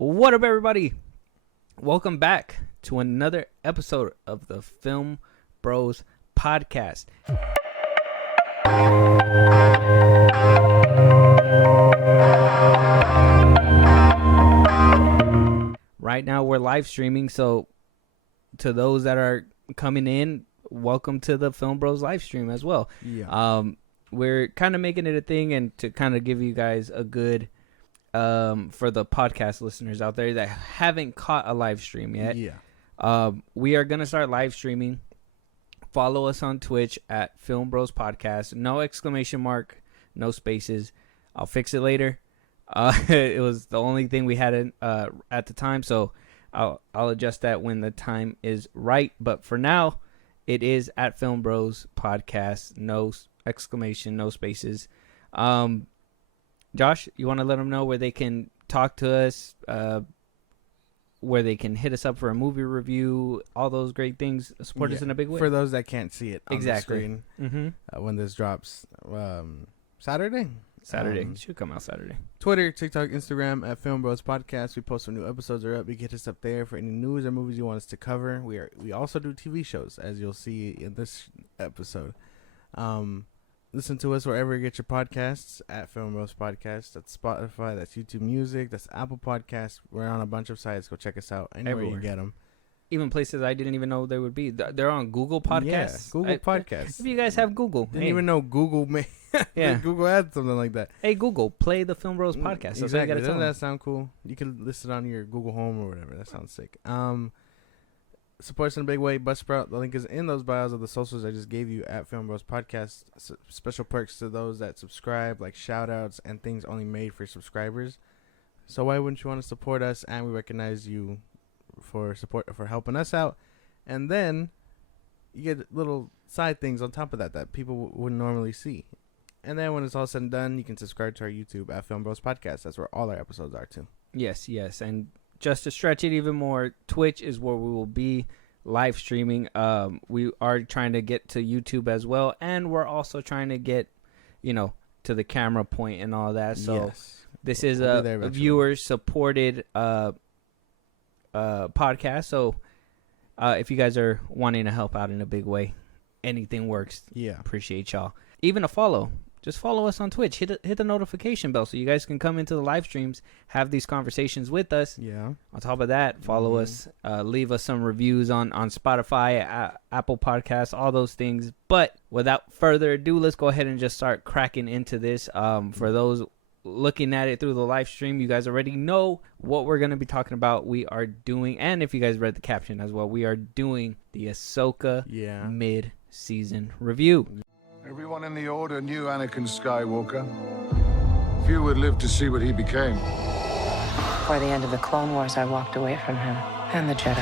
What up, everybody? Welcome back to another episode of the Film Bros podcast. Right now, we're live streaming, so to those that are coming in, welcome to the Film Bros live stream as well. Yeah. We're kind of making it a thing, and to kind of give you guys a good for the podcast listeners out there that haven't caught a live stream yet. Yeah. We are going to start live streaming. Follow us on Twitch at Film Bros Podcast. No exclamation mark, no spaces. I'll fix it later. It was the only thing we had at the time, so I'll adjust that when the time is right. But for now, it is at Film Bros Podcast. No exclamation, no spaces. Josh, you want to let them know where they can talk to us, where they can hit us up for a movie review, all those great things, support us in a big way? For those that can't see it on the Exactly. screen, when this drops Saturday. It should come out Saturday. Twitter, TikTok, Instagram at Film Bros Podcast. We post when new episodes are up. You get us up there for any news or movies you want us to cover. We also do TV shows, as you'll see in this episode. Listen to us wherever you get your podcasts at Film Bros Podcast. That's Spotify, that's YouTube Music, that's Apple Podcasts. We're on a bunch of sites. Go check us out anywhere you get them. Even places I didn't even know they would be. They're on Google Podcasts. Yeah, Google Podcasts. If you guys have Google. Didn't even know Google made. Yeah. Google had something like that. Hey, Google, play the Film Bros podcast. Exactly. Doesn't that sound cool? You can list it on your Google Home or whatever. That sounds sick. Support us in a big way. Buzzsprout. The link is in those bios of the socials I just gave you at Film Bros Podcast. Special perks to those that subscribe, like shout outs and things only made for subscribers. So why wouldn't you want to support us? And we recognize you for helping us out. And then you get little side things on top of that people wouldn't normally see. And then when it's all said and done, you can subscribe to our YouTube at Film Bros Podcast. That's where all our episodes are too. Yes. And just to stretch it even more, Twitch is where we will be live streaming. We are trying to get to YouTube as well, and we're also trying to get, to the camera point and all that. So yes. This is a viewer-supported podcast. So if you guys are wanting to help out in a big way, anything works. Yeah, appreciate y'all. Even a follow. Just follow us on Twitch. Hit the notification bell so you guys can come into the live streams, have these conversations with us. Yeah. On top of that, follow us. Leave us some reviews on Spotify, Apple Podcasts, all those things. But without further ado, let's go ahead and just start cracking into this. For those looking at it through the live stream, you guys already know what we're going to be talking about. We are doing, and if you guys read the caption as well, we are doing the Ahsoka Mid season review. Everyone in the Order knew Anakin Skywalker. Few would live to see what he became. Before the end of the Clone Wars, I walked away from him and the Jedi.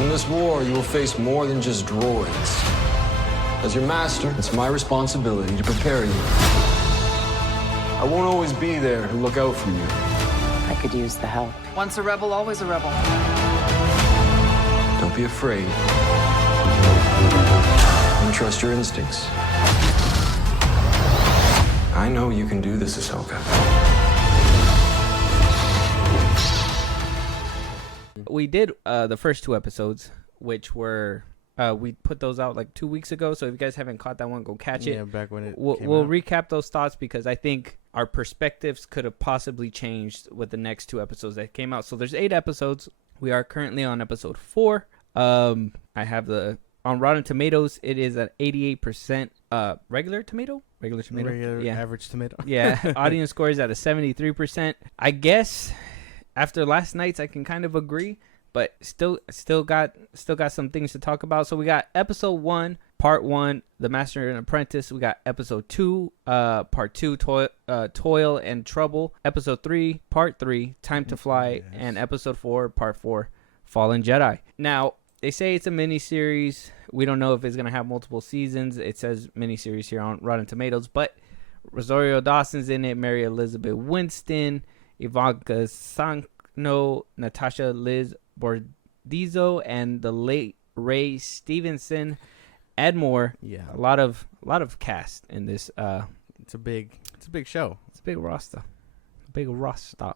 In this war, you will face more than just droids. As your master, it's my responsibility to prepare you. I won't always be there to look out for you. I could use the help. Once a rebel, always a rebel. Don't be afraid. And trust your instincts. I know you can do this, Ahsoka. We did the first two episodes, which were we put those out like 2 weeks ago. So if you guys haven't caught that one, go catch it. Yeah, back when it we'll recap those thoughts because I think our perspectives could have possibly changed with the next two episodes that came out. So there's 8 episodes. We are currently on episode 4. I have on Rotten Tomatoes, it is at 88% regular tomato, average tomato. Yeah, audience score is at a 73%. I guess after last night's, I can kind of agree, but still got some things to talk about. So we got episode 1, part 1, The Master and Apprentice. We got episode 2, part 2, Toil and Trouble. Episode 3, part 3, Time to Fly, and episode 4, part 4, Fallen Jedi. Now, they say it's a miniseries. We don't know if it's going to have multiple seasons. It says miniseries here on Rotten Tomatoes, but Rosario Dawson's in it, Mary Elizabeth Winston, Ivanka Sankno, Natasha Liz Bordizzo, and the late Ray Stevenson, Ed Moore. Yeah, a lot of cast in this it's a big show. It's a big roster. Big roster.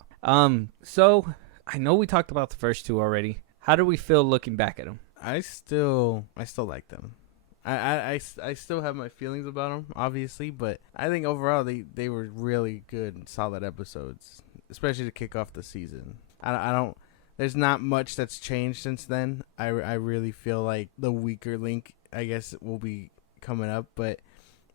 So I know we talked about the first two already. How do we feel looking back at them? I still like them. I still have my feelings about them, obviously, but I think overall they were really good and solid episodes, especially to kick off the season. I don't. There's not much that's changed since then. I really feel like the weaker link, I guess, will be coming up, but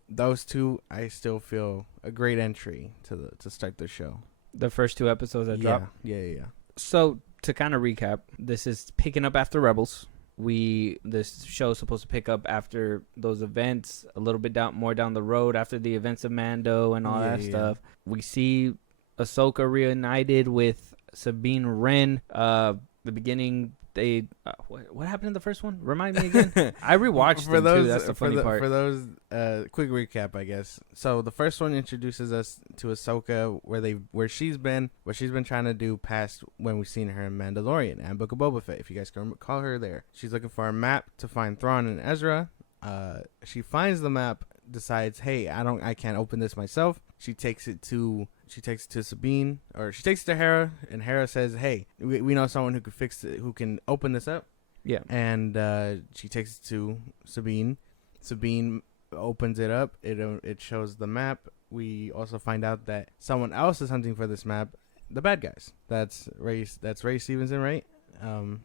those two, I still feel a great entry to start the show. The first two episodes that dropped? Yeah. So, to kind of recap, this is picking up after Rebels. This show is supposed to pick up after those events, a little bit more down the road after the events of Mando and all that stuff. We see Ahsoka reunited with Sabine Wren. The beginning, they what happened in the first one? Remind me again. I rewatched them too. That's the funny part. For those, quick recap, I guess. So the first one introduces us to Ahsoka, where she's been trying to do past when we've seen her in Mandalorian and Book of Boba Fett. If you guys can call her there, she's looking for a map to find Thrawn and Ezra. She finds the map, decides, hey, I can't open this myself. She takes it to Sabine, or she takes it to Hera, and Hera says, hey, we know someone who could fix it, who can open this up. Yeah. And she takes it to Sabine. Sabine opens it up. It shows the map. We also find out that someone else is hunting for this map, the bad guys. That's Ray Stevenson, right?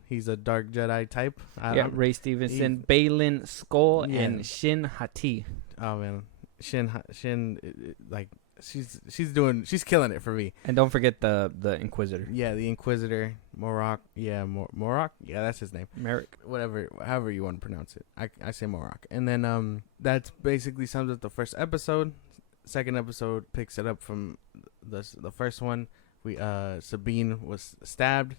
He's a dark Jedi type. Ray Stevenson, Balin Skull, and Shin Hati. Oh man, Shin, like she's killing it for me. And don't forget the Inquisitor. Yeah, the Inquisitor, Morok. Yeah, Morok. Yeah, that's his name. Merrick. Whatever, however you want to pronounce it. I say Morok. And then that's basically sums up the first episode. Second episode picks it up from the first one. Sabine was stabbed.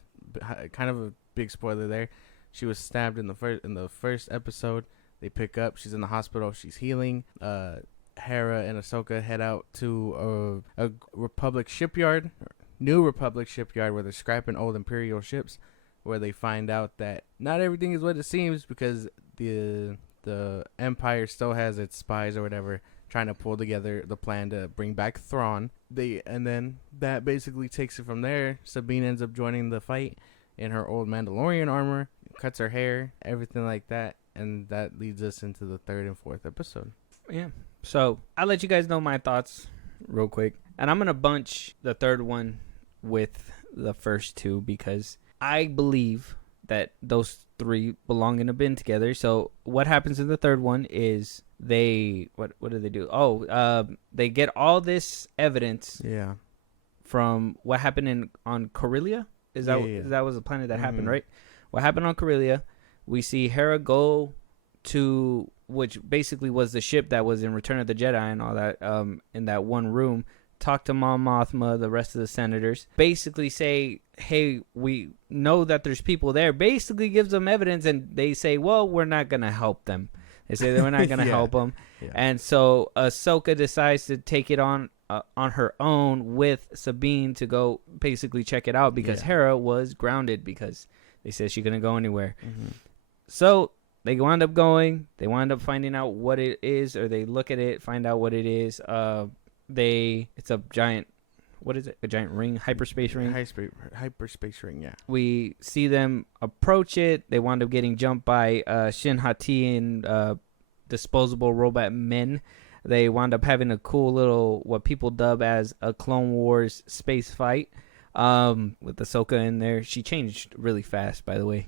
Kind of a big spoiler there. She was stabbed in the first episode. They pick up. She's in the hospital. She's healing. Hera and Ahsoka head out to a Republic shipyard, new Republic shipyard, where they're scrapping old Imperial ships, where they find out that not everything is what it seems, because the Empire still has its spies or whatever trying to pull together the plan to bring back Thrawn. And then that basically takes it from there. Sabine ends up joining the fight in her old Mandalorian armor, cuts her hair, everything like that, and that leads us into the third and fourth episode. Yeah. So I'll let you guys know my thoughts real quick, and I'm gonna bunch the third one with the first two because I believe that those three belong in a bin together. So what happens in the third one is what do they do? They get all this evidence from what happened on Corellia. That was the planet that happened, right? What happened on Corellia? We see Hera go to, which basically was the ship that was in Return of the Jedi and all that, in that one room, talk to Mon Mothma, the rest of the senators, basically say, hey, we know that there's people there, basically gives them evidence, and they say, well, we're not going to help them. They say that we're not going to help them. Yeah. And so Ahsoka decides to take it on her own with Sabine to go basically check it out because Hera was grounded because they said she couldn't go anywhere. So they wind up going. They wind up finding out what it is, or they look at it, find out what it is. It's a giant. What is it? A giant ring, hyperspace ring. Hyperspace ring. Yeah. We see them approach it. They wind up getting jumped by Shin Hati and disposable robot men. They wound up having a cool little, what people dub as a Clone Wars space fight, with Ahsoka in there. She changed really fast, by the way,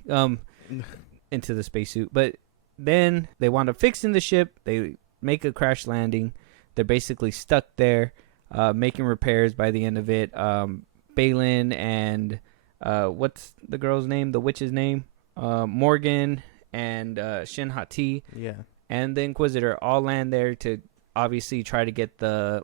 into the spacesuit. But then they wound up fixing the ship. They make a crash landing. They're basically stuck there, making repairs by the end of it. Balin and what's the girl's name? The witch's name? Morgan and Shin Hati. Yeah. And the Inquisitor all land there to obviously try to get the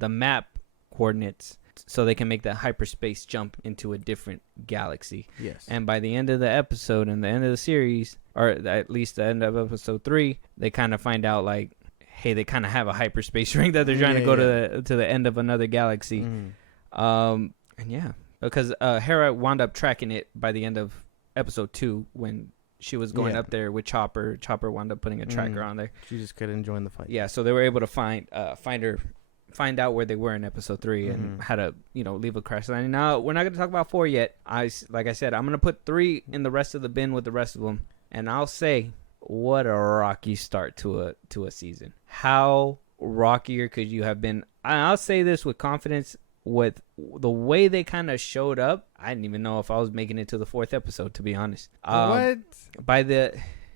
map coordinates so they can make that hyperspace jump into a different galaxy. Yes. And by the end of the episode and the end of the series, or at least the end of episode 3, they kind of find out like, hey, they kind of have a hyperspace ring that they're trying to go to the end of another galaxy. And because Hera wound up tracking it by the end of episode 2 when she was going Yeah. up there with Chopper. Chopper wound up putting a tracker on there. She just couldn't join the fight. Yeah, so they were able to find out where they were in episode 3 and how to, leave a crash landing. Now, we're not going to talk about 4 yet. Like I said, I'm going to put 3 in the rest of the bin with the rest of them. And I'll say, what a rocky start to a season. How rockier could you have been? I'll say this with confidence. With the way they kind of showed up, I didn't even know if I was making it to the 4th episode, to be honest. What?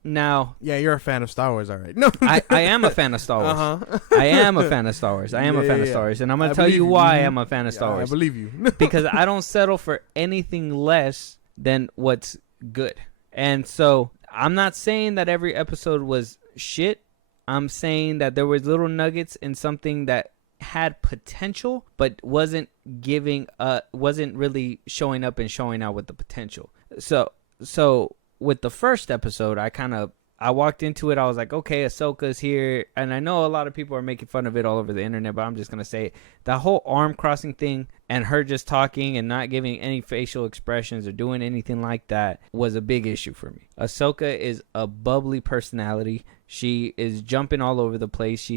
Now, yeah, you're a fan of Star Wars, all right? No, I am a fan of Star Wars. I am a fan of Star Wars. I am a fan of Star Wars, and I'm gonna tell you why I'm a fan of Star Wars. I believe you. Because I don't settle for anything less than what's good. And so I'm not saying that every episode was shit. I'm saying that there was little nuggets in something that had potential, but wasn't really showing up and showing out with the potential. So with the first episode, I walked into it, I was like, okay, Ahsoka's here, and I know a lot of people are making fun of it all over the internet, but I'm just gonna say the whole arm crossing thing and her just talking and not giving any facial expressions or doing anything like that was a big issue for me. Ahsoka is a bubbly personality. She is jumping all over the place.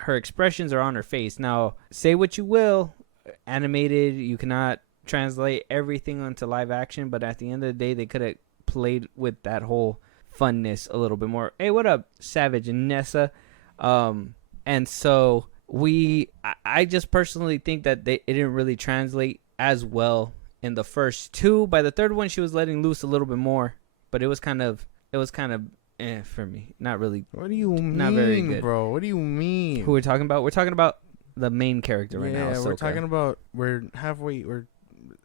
Her expressions are on her face. Now, say what you will, animated, you cannot translate everything onto live action, but at the end of the day, they could have played with that whole funness a little bit more. Hey, what up, Savage and Nessa? And so I just personally think that it didn't really translate as well in the first 2. By the 3rd one, she was letting loose a little bit more, but it was kind of for me. Not really. What do you mean, not very good, bro? What do you mean? Who we're talking about? We're talking about the main character right now. Yeah, we're talking about. We're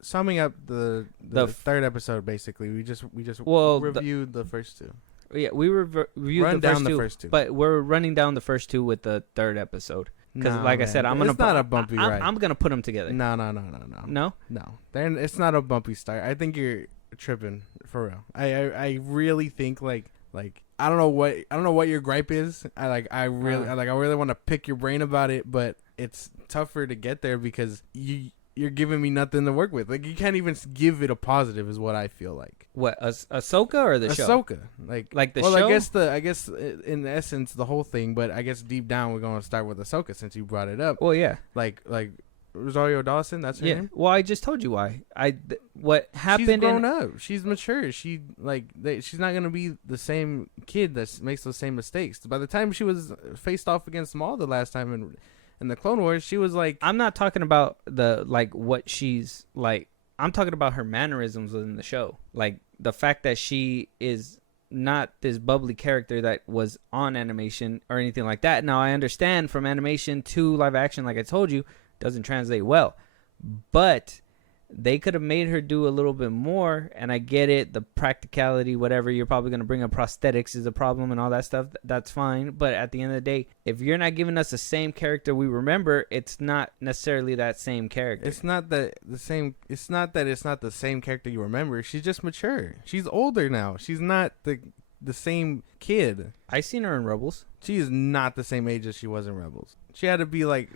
summing up the 3rd episode. Basically, we just reviewed the first 2. Yeah, we reviewed the first two, but we're running down the first 2 with the 3rd episode. Because, I said, it's not a bumpy ride. I'm gonna put them together. No. It's not a bumpy start. I think you're tripping for real. I really think like I don't know what your gripe is. I really want to pick your brain about it, but it's tougher to get there because you're giving me nothing to work with. Like, you can't even give it a positive, is what I feel like. What, Ahsoka or the show? Ahsoka, like the show. I guess in essence the whole thing, but I guess deep down we're gonna start with Ahsoka since you brought it up. Well, yeah, like Rosario Dawson. That's her name. Well, I just told you why. What happened? She's grown up. She's mature. She's not gonna be the same kid that makes those same mistakes. By the time she was faced off against Maul the last time in the Clone Wars, she was like. I'm not talking about what she's like. I'm talking about her mannerisms within the show. Like the fact that she is not this bubbly character that was on animation or anything like that. Now I understand from animation to live action, like I told you, doesn't translate well, but they could have made her do a little bit more. And I get it, the practicality, whatever, you're probably going to bring up prosthetics is a problem and all that stuff. That's fine. But at the end of the day, if you're not giving us the same character we remember, it's not necessarily that same character. It's not that it's not the same character you remember. She's just mature. She's older now. She's not the same kid. I seen her in Rebels. She is not the same age as she was in Rebels. She had to be young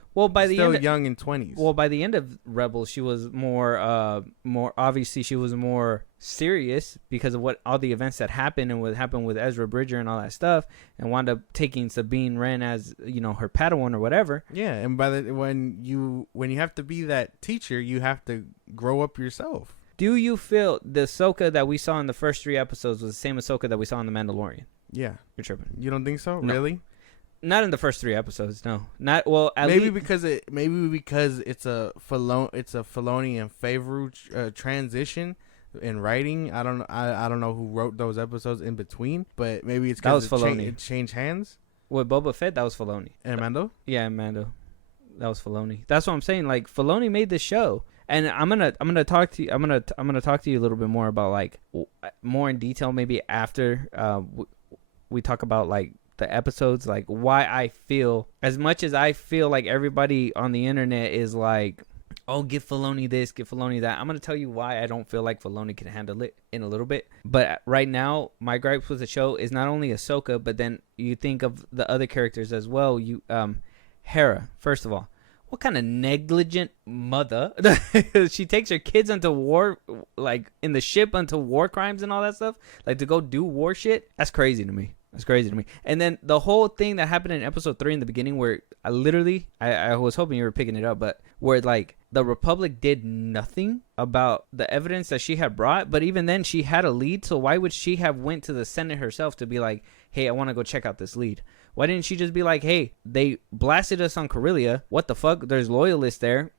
in 20s. Well, by the end of Rebels, she was more obviously she was more serious because of what all the events that happened and what happened with Ezra Bridger and all that stuff, and wound up taking Sabine Wren as her Padawan or whatever. Yeah, and when you have to be that teacher, you have to grow up yourself. Do you feel the Ahsoka that we saw in the first 3 episodes was the same Ahsoka that we saw in The Mandalorian? Yeah. You're tripping. You don't think so? No. Really? Not in the first 3 episodes, no. Not well. Maybe because it's a Filoni and Favreau transition in writing. I don't know who wrote those episodes in between, but maybe it's because it changed hands. With Boba Fett, that was Filoni. And Mando? Yeah, and Mando. That was Filoni. That's what I'm saying. Like, Filoni made this show. And I'm gonna talk to you. I'm gonna talk to you a little bit more about more in detail maybe after we talk about the episodes, why I feel as much as I feel like everybody on the internet is like, oh, give Filoni this, give Filoni that. I'm gonna tell you why I don't feel like Filoni can handle it in a little bit. But right now, my gripes with the show is not only Ahsoka, but then you think of the other characters as well. Hera, first of all. what kind of negligent mother? She takes her kids into war, like in the ship, into war crimes and all that stuff, like to go do war shit. That's crazy to me. That's crazy to me. And then the whole thing that happened in episode 3 in the beginning, where I was hoping you were picking it up, but where like the Republic did nothing about the evidence that she had brought, but even then she had a lead. So why would she have went to the Senate herself to be like, hey, I want to go check out this lead? Why didn't she just be like, hey, they blasted us on Corellia. What the fuck? There's loyalists there.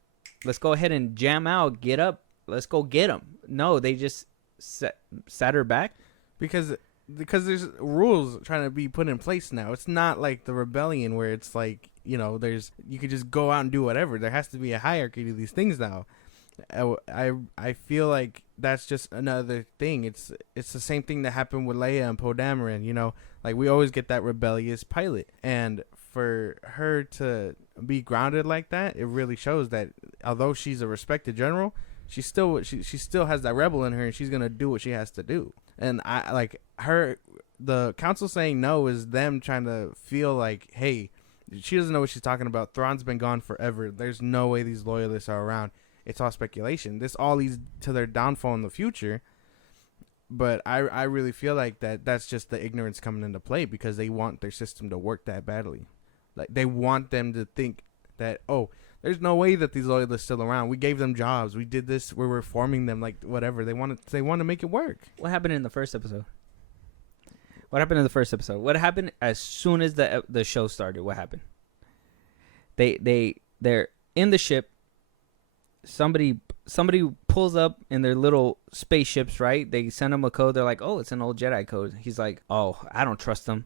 Let's go ahead and jam out. Get up. Let's go get them. No, they just sat her back. Because there's rules trying to be put in place now. It's not like the rebellion where it's like, you could just go out and do whatever. There has to be a hierarchy to these things now. I feel like that's just another thing. It's the same thing that happened with Leia and Poe Dameron, like we always get that rebellious pilot, and for her to be grounded like that, it really shows that although she's a respected general, she still has that rebel in her, and she's gonna do what she has to do. And I like the council saying no is them trying to feel like, hey, she doesn't know what she's talking about. Thrawn's been gone forever. There's no way these loyalists are around. It's all speculation. This all leads to their downfall in the future. But I really feel like that's just the ignorance coming into play, because they want their system to work that badly. Like they want them to think that, oh, there's no way that these loyalists are still around. We gave them jobs. We did this. We're reforming them. Like whatever. They want to make it work. What happened in the first episode? What happened as soon as the show started? What happened? They're in the ship. Somebody pulls up in their little spaceships, right? They send him a code. They're like, oh, it's an old Jedi code. He's like, oh, I don't trust them.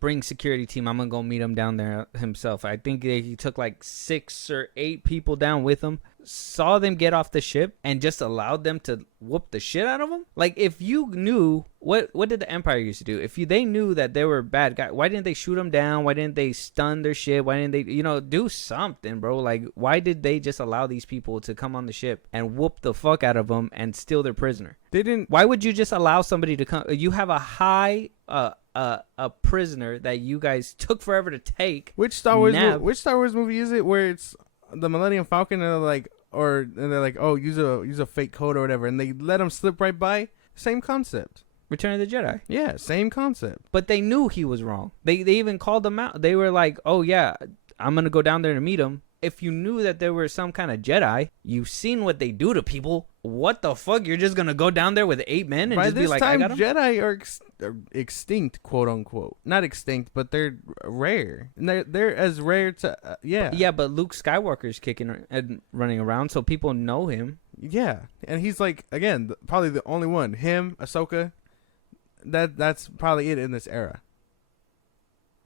Bring security team. I'm gonna go meet him down there himself. I think he took like 6 or 8 people down with him. Saw them get off the ship and just allowed them to whoop the shit out of them. Like if you knew what did the Empire used to do? If they knew that they were bad guys, why didn't they shoot them down? Why didn't they stun their shit? Why didn't they do something, bro? Like why did they just allow these people to come on the ship and whoop the fuck out of them and steal their prisoner? They didn't. Why would you just allow somebody to come? You have a high a prisoner that you guys took forever to take. Which Star Wars movie is it where it's the Millennium Falcon and they're like, oh, use a fake code or whatever, and they let him slip right by? Same concept. Return of the Jedi. Yeah, same concept. But they knew he was wrong. They even called him out. They were like, oh yeah, I'm gonna go down there to meet him. If you knew that there were some kind of Jedi, you've seen what they do to people. What the fuck? You're just gonna go down there with 8 men and by just be like, time, I got him? Jedi are extinct, quote unquote. Not extinct, but they're rare. And they're as rare to yeah. Yeah, but Luke Skywalker's kicking and running around, so people know him. Yeah, and he's like, again, probably the only one. Him, Ahsoka. That's probably it in this era.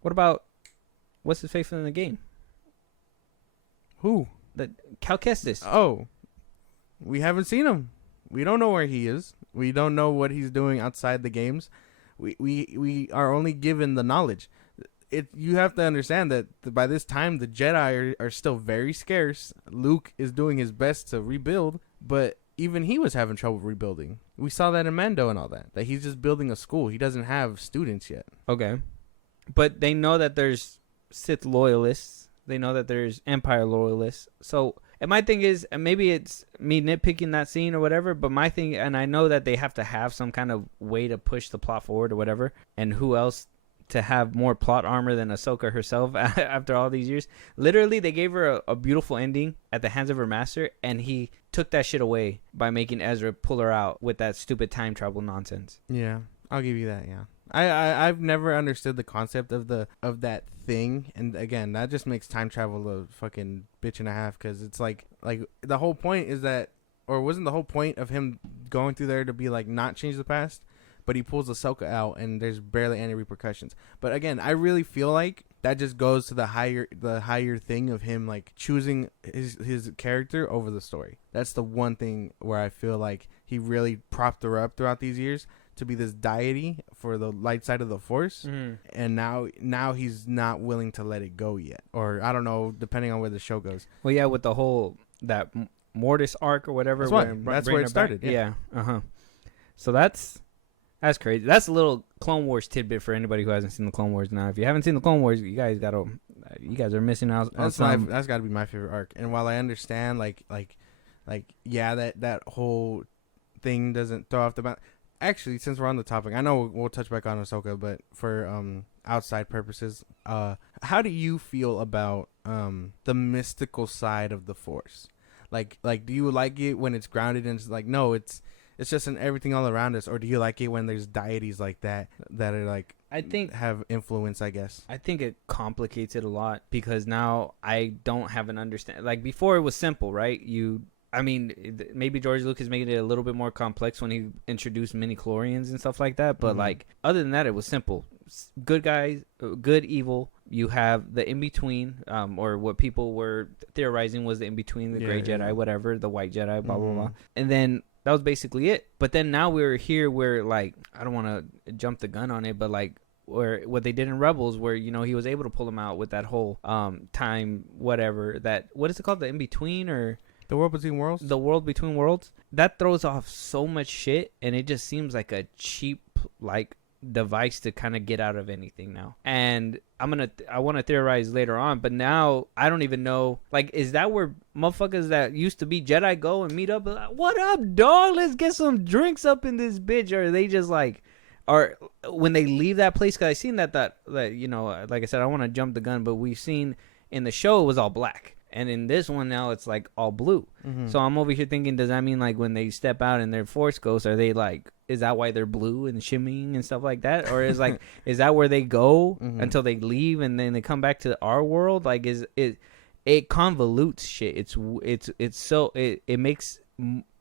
What about what's his face in the game? Who? The Cal Kestis. Oh, we haven't seen him. We don't know where he is. We don't know what he's doing outside the games. We are only given the knowledge. You have to understand that by this time the Jedi are still very scarce. Luke is doing his best to rebuild, but even he was having trouble rebuilding. We saw that in Mando and all that. That he's just building a school. He doesn't have students yet. Okay, but they know that there's Sith loyalists. They know that there's Empire loyalists. So, and my thing is, and maybe it's me nitpicking that scene or whatever, but my thing, and I know that they have to have some kind of way to push the plot forward or whatever, and who else to have more plot armor than Ahsoka herself after all these years. Literally, they gave her a beautiful ending at the hands of her master, and he took that shit away by making Ezra pull her out with that stupid time travel nonsense. Yeah, I'll give you that, yeah. I've never understood the concept of that thing, and again, that just makes time travel a fucking bitch and a half, because it's like the whole point is that, or wasn't the whole point of him going through there to be like not change the past, but he pulls Ahsoka out and there's barely any repercussions. But again, I really feel like that just goes to the higher thing of him like choosing his character over the story. That's the one thing where I feel like he really propped her up throughout these years to be this deity for the light side of the Force, and now he's not willing to let it go yet, or I don't know, depending on where the show goes. Well, yeah, with the whole that Mortis arc or whatever. That's where it started. Yeah. So that's That's crazy. That's a little Clone Wars tidbit for anybody who hasn't seen the Clone Wars. Now, if you haven't seen the Clone Wars, you guys are missing out on some. That's got to be my favorite arc. And while I understand, yeah, that whole thing doesn't throw off the balance. Actually, since we're on the topic, I know we'll touch back on Ahsoka, but for outside purposes, how do you feel about the mystical side of the Force? Like, do you like it when it's grounded and it's like, no, it's just in everything all around us, or do you like it when there's deities like that are like, I think have influence, I guess? I think it complicates it a lot because now I don't have an understanding. Like before, it was simple, right? Maybe George Lucas made it a little bit more complex when he introduced midi-chlorians and stuff like that. But like other than that, it was simple. Good guys, good, evil. You have the in-between, or what people were theorizing was the in-between, the gray Jedi, whatever, the white Jedi, blah, blah, blah. And then that was basically it. But then now we're here where, like, I don't want to jump the gun on it, but like where what they did in Rebels, where, you know, he was able to pull them out with that whole time, whatever, that, what is it called? The in-between, or The World Between Worlds? The World Between Worlds. That throws off so much shit, and it just seems like a cheap, like, device to kind of get out of anything now. And I want to theorize later on, but now I don't even know, like, is that where motherfuckers that used to be Jedi go and meet up, like, what up, dog, let's get some drinks up in this bitch? Or are they just like, or when they leave that place? Because I seen that you know, like I said, I want to jump the gun, but we've seen in the show it was all black, and in this one now it's like all blue. So I'm over here thinking, does that mean like when they step out and they're Force ghosts, are they like, is that why they're blue and shimmying and stuff like that? Or is like, is that where they go until they leave and then they come back to our world? Like, it convolutes shit. It makes,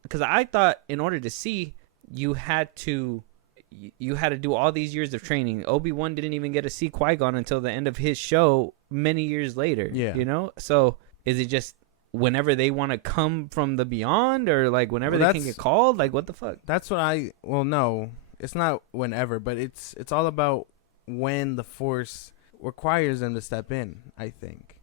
because I thought in order to see, you had to do all these years of training. Obi-Wan didn't even get to see Qui-Gon until the end of his show many years later. Yeah. You know? So is it just whenever they want to come from the beyond, or like whenever they can get called? Like, what the fuck? That's what no, it's not whenever, but it's all about when the Force requires them to step in, I think.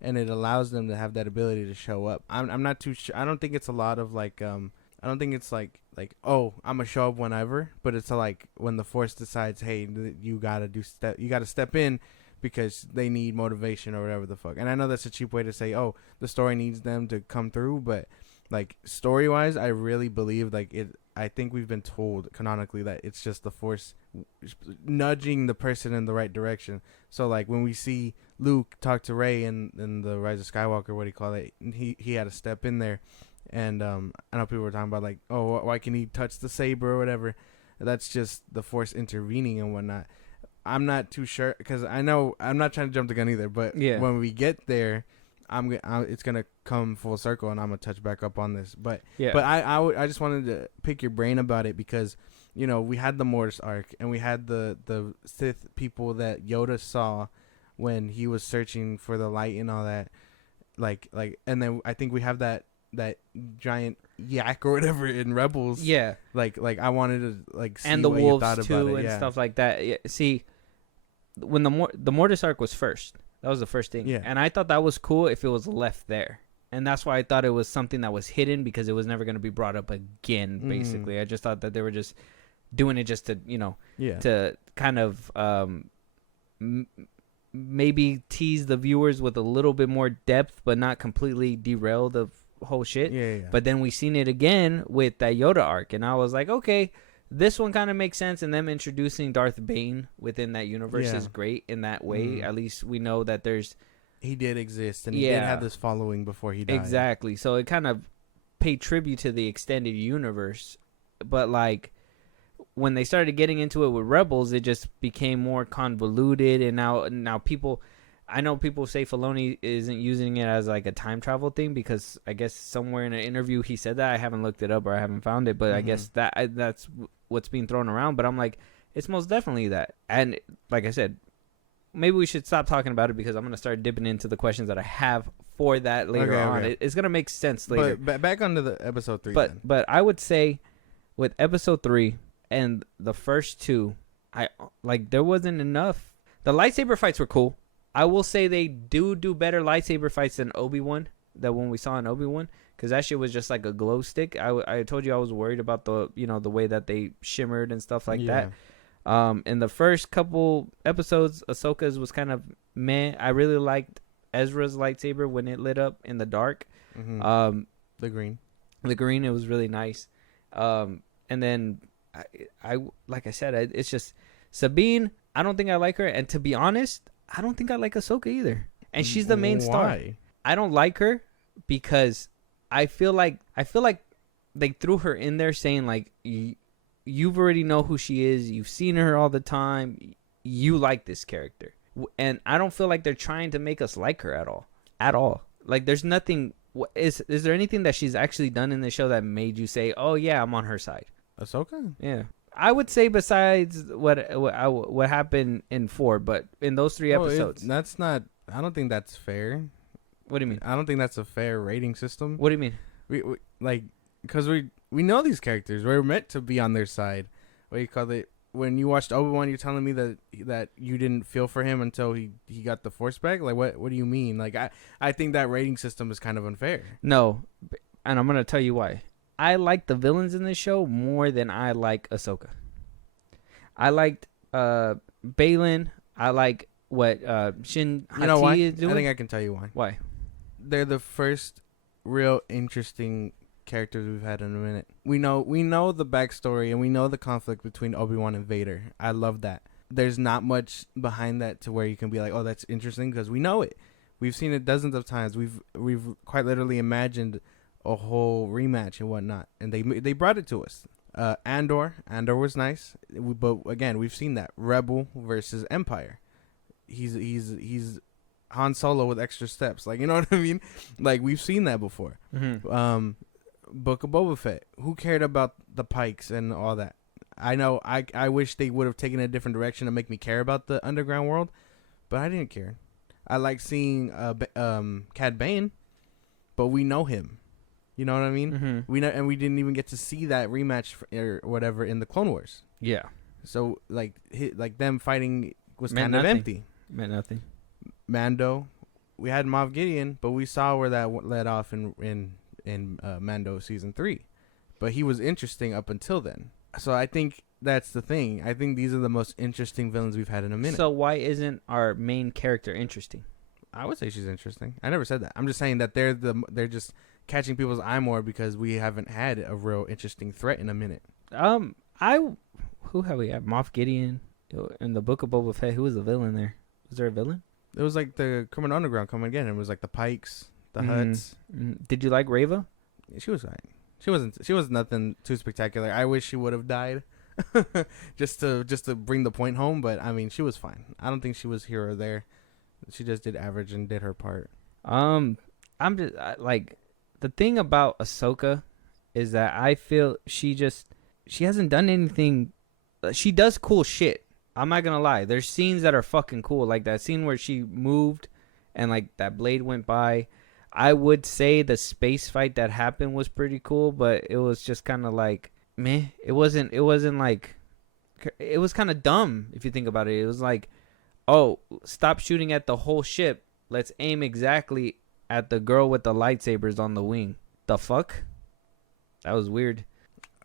And it allows them to have that ability to show up. I'm not too sure. I don't think it's a lot of like, I don't think it's like, oh, I'm gonna show up whenever, but it's like when the Force decides, hey, you gotta step in because they need motivation or whatever the fuck. And I know that's a cheap way to say, oh, the story needs them to come through, but like story wise, I really believe like it. I think we've been told canonically that it's just the Force nudging the person in the right direction. So like when we see Luke talk to Rey in the Rise of Skywalker, what do you call it? He had to step in there. And I know people were talking about like, oh, why can he touch the saber or whatever? That's just the Force intervening and whatnot. I'm not too sure, because I know I'm not trying to jump the gun either. But when we get there, it's gonna come full circle, and I'm gonna touch back up on this. But I just wanted to pick your brain about it because, you know, we had the Mortis arc, and we had the Sith people that Yoda saw when he was searching for the light and all that. Like, and then I think we have that giant yak or whatever in Rebels. Yeah. Like I wanted to like see and the what wolves you thought too about it. And stuff like that. Yeah. See, when the Mortis arc was first, that was the first thing. Yeah. And I thought that was cool if it was left there. And that's why I thought it was something that was hidden, because it was never going to be brought up again, basically. I just thought that they were just doing it just to, you know, to kind of maybe tease the viewers with a little bit more depth, but not completely derail the whole shit. But then we seen it again with that Yoda arc, and I was like, okay, this one kind of makes sense. And them introducing Darth Bane within that universe is great in that way. At least we know that he did exist, and he did have this following before he died. Exactly. So it kind of paid tribute to the extended universe. But like when they started getting into it with Rebels, it just became more convoluted, and now people, I know people say Filoni isn't using it as like a time travel thing, because I guess somewhere in an interview he said that. I haven't looked it up, or I haven't found it, but I guess that's what's being thrown around. But I'm like, it's most definitely that. And like I said, maybe we should stop talking about it, because I'm going to start dipping into the questions that I have for that later on. Okay. It's going to make sense later. But back onto the episode 3 But I would say with episode 3 and the first 2, there wasn't enough. The lightsaber fights were cool. I will say they do better lightsaber fights than Obi-Wan. that one we saw in Obi-Wan, because that shit was just like a glow stick. I told you I was worried about the the way that they shimmered and stuff like that. In the first couple episodes, Ahsoka's was kind of meh. I really liked Ezra's lightsaber when it lit up in the dark. The green. The green, it was really nice. And then I like I said, it's just Sabine. I don't think I like her, and to be honest, I don't think I like Ahsoka either. And she's the main star. I don't like her because I feel like they threw her in there saying like you've already know who she is. You've seen her all the time. You like this character. And I don't feel like they're trying to make us like her at all. Like there's nothing. Is there anything that she's actually done in the show that made you say, oh yeah, I'm on her side? Ahsoka? Yeah. I would say besides what happened in 4, but in those 3 episodes. That's not. I don't think that's fair. What do you mean? I don't think that's a fair rating system. What do you mean? We like, because we know these characters. We're meant to be on their side. What do you call it? When you watched Obi-Wan, you're telling me that you didn't feel for him until he got the Force back? Like, what do you mean? Like, I think that rating system is kind of unfair. No, and I'm going to tell you why. I like the villains in this show more than I like Ahsoka. I liked Balin. I like what Shin Hati is doing. I think I can tell you why. Why? They're the first real interesting characters we've had in a minute. We know the backstory and we know the conflict between Obi-Wan and Vader. I love that. There's not much behind that to where you can be like, oh, that's interesting, because we know it. We've seen it dozens of times. We've quite literally imagined a whole rematch and whatnot, and they brought it to us. Andor was nice, but again, we've seen that Rebel versus Empire. He's Han Solo with extra steps, like, you know what I mean? Like, we've seen that before. Book of Boba Fett. Who cared about the Pikes and all that? I know. I wish they would have taken a different direction to make me care about the underground world, but I didn't care. I like seeing Cad Bane, but we know him. You know what I mean? We know, and we didn't even get to see that rematch or whatever in the Clone Wars. Yeah. So like them fighting was kind of empty. Meant nothing. Mando, we had Moff Gideon, but we saw where that led off in Mando season 3, but he was interesting up until then. So I think that's the thing. I think these are the most interesting villains we've had in a minute. So why isn't our main character interesting? I would say she's interesting. I never said that. I'm just saying that they're just catching people's eye more because we haven't had a real interesting threat in a minute. Who have we had? Moff Gideon in the Book of Boba Fett. Who was the villain there? Was there a villain? It was like the Criminal Underground coming again. It was like the Pikes, the Hutts. Did you like Reva? She was right. She was nothing too spectacular. I wish she would have died, just to bring the point home. But I mean, she was fine. I don't think she was here or there. She just did average and did her part. I'm just like, the thing about Ahsoka is that I feel she hasn't done anything. She does cool shit. I'm not gonna lie. There's scenes that are fucking cool, like that scene where she moved and like that blade went by. I would say the space fight that happened was pretty cool, but it was just kind of like meh. It wasn't like, it was kind of dumb if you think about it. It was like, oh, stop shooting at the whole ship. Let's aim exactly at the girl with the lightsabers on the wing. The fuck? That was weird.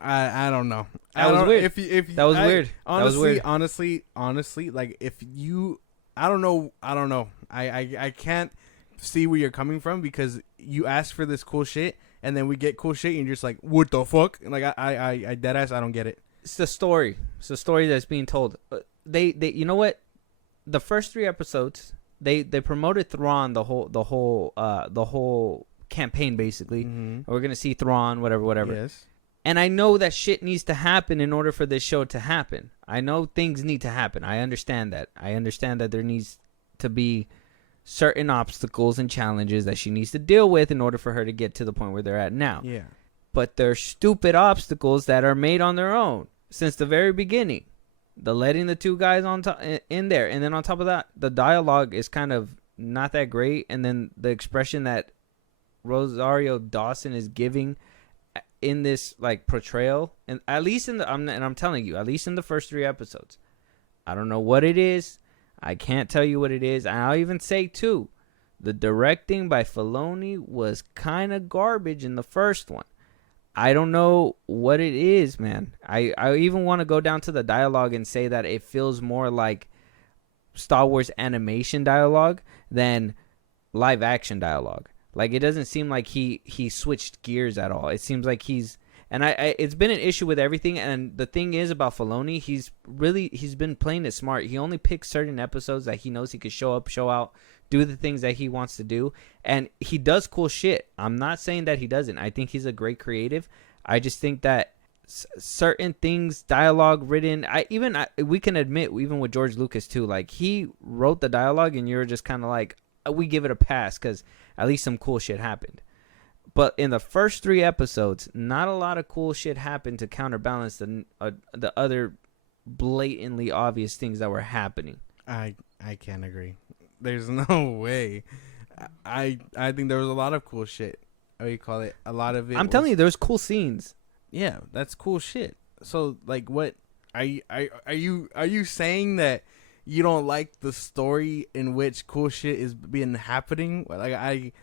I don't know. That was weird. That was weird. Honestly, like, if you, I don't know. I can't see where you're coming from, because you ask for this cool shit and then we get cool shit and you're just like, what the fuck? Like, I deadass, I don't get it. It's the story. It's the story that's being told. They you know what? The first 3 episodes, they promoted Thrawn the whole campaign basically. We're gonna see Thrawn, whatever. Yes. And I know that shit needs to happen in order for this show to happen. I know things need to happen. I understand that. I understand that there needs to be certain obstacles and challenges that she needs to deal with in order for her to get to the point where they're at now. Yeah. But they're stupid obstacles that are made on their own since the very beginning. The letting the 2 guys on top in there, and then on top of that, the dialogue is kind of not that great, and then the expression that Rosario Dawson is giving in this like portrayal, and at least I'm telling you, at least in the first 3 episodes, I don't know what it is. I can't tell you what it is. And I'll even say too, The directing by Filoni was kind of garbage in the first one. I don't know what it is, man. I even want to go down to the dialogue and say that it feels more like Star Wars animation dialogue than live action dialogue. Like, it doesn't seem like he switched gears at all. It seems like he's... And it's been an issue with everything. And the thing is about Filoni, he's been playing it smart. He only picks certain episodes that he knows he could show up, show out, do the things that he wants to do. And he does cool shit. I'm not saying that he doesn't. I think he's a great creative. I just think that certain things, dialogue written, we can admit, even with George Lucas too, like, he wrote the dialogue and you're just kind of like, we give it a pass because at least some cool shit happened. But in the first 3 episodes, not a lot of cool shit happened to counterbalance the other blatantly obvious things that were happening. I can't agree. There's no way. I think there was a lot of cool shit. What do you call it? A lot of it. I'm telling you, there's cool scenes. Yeah, that's cool shit. So, like, what are you saying that you don't like the story in which cool shit is being happening? Like,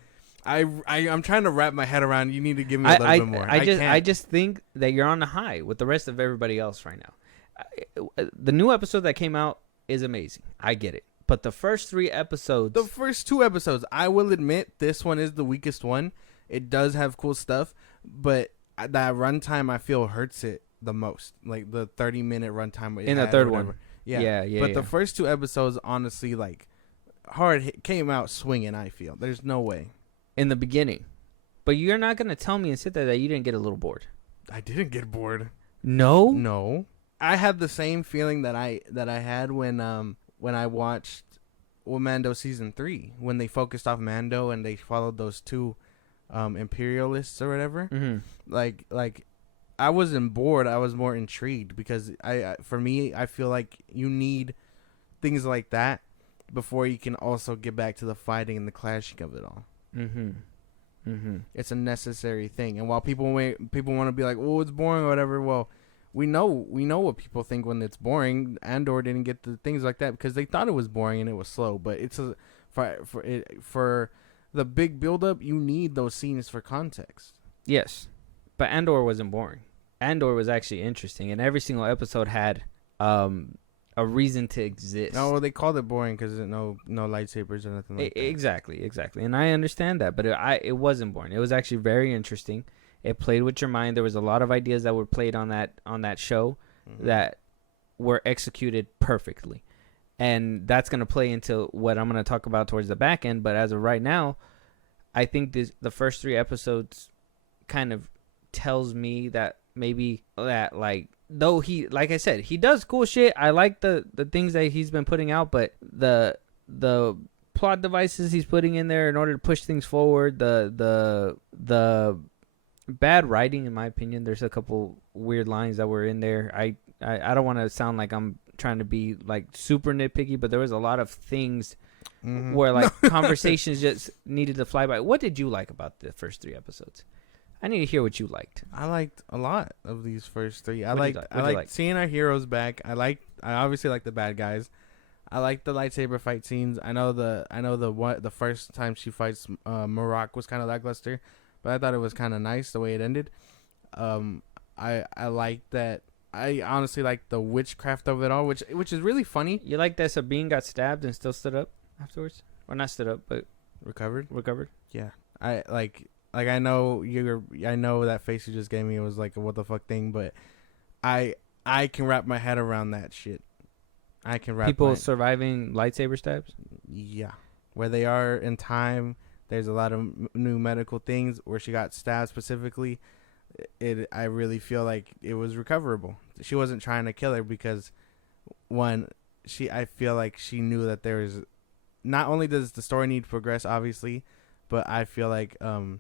I'm trying to wrap my head around. You need to give me a little bit more. I just think that you're on a high with the rest of everybody else right now. The new episode that came out is amazing. I get it. But the first 3 episodes... The first 2 episodes, I will admit, this one is the weakest one. It does have cool stuff, but that runtime, I feel, hurts it the most. Like, the 30-minute runtime. In the third one. Yeah. But the first 2 episodes, honestly, like, came out swinging, I feel. There's no way. In the beginning. But you're not going to tell me and sit there that you didn't get a little bored. I didn't get bored. No? No. I had the same feeling that I had when I watched Mando season 3, when they focused off Mando and they followed those 2 imperialists or whatever. Mm-hmm. Like I wasn't bored. I was more intrigued because for me, I feel like you need things like that before you can also get back to the fighting and the clashing of it all. Mm-hmm. Mm-hmm. It's a necessary thing. And while people want to be like, "Oh, it's boring" or whatever, well, we know what people think when it's boring. Andor didn't get the things like that because they thought it was boring and it was slow. But it's for the big buildup, you need those scenes for context. Yes, but Andor wasn't boring. Andor was actually interesting, and every single episode had a reason to exist. No, well, they called it boring because no lightsabers or nothing like that. Exactly, and I understand that, but it wasn't boring. It was actually very interesting. It played with your mind. There was a lot of ideas that were played on that show that were executed perfectly. And that's going to play into what I'm going to talk about towards the back end. But as of right now, I think the first 3 episodes kind of tells me that maybe that, like, though he, like I said, he does cool shit. I like the things that he's been putting out, but the plot devices he's putting in there in order to push things forward, the bad writing, in my opinion. There's a couple weird lines that were in there. I don't want to sound like I'm trying to be like super nitpicky, but there was a lot of things where like conversations just needed to fly by. What did you like about the first 3 episodes? I need to hear what you liked. I liked a lot of these first 3. I What'd liked seeing our heroes back. I obviously like the bad guys. I like the lightsaber fight scenes. I know the first time she fights Marok was kind of lackluster, but I thought it was kind of nice the way it ended. I like that. I honestly like the witchcraft of it all, which is really funny. You like that Sabine got stabbed and still stood up afterwards, or not stood up, but recovered. Yeah, I I know I know that face you just gave me was like a what the fuck thing, but I can wrap my head around that shit. I can wrap people surviving lightsaber stabs. Yeah, where they are in time. There's a lot of new medical things where she got stabbed specifically. I really feel like it was recoverable. She wasn't trying to kill her because I feel like she knew that there is, not only does the story need to progress, obviously, but I feel like I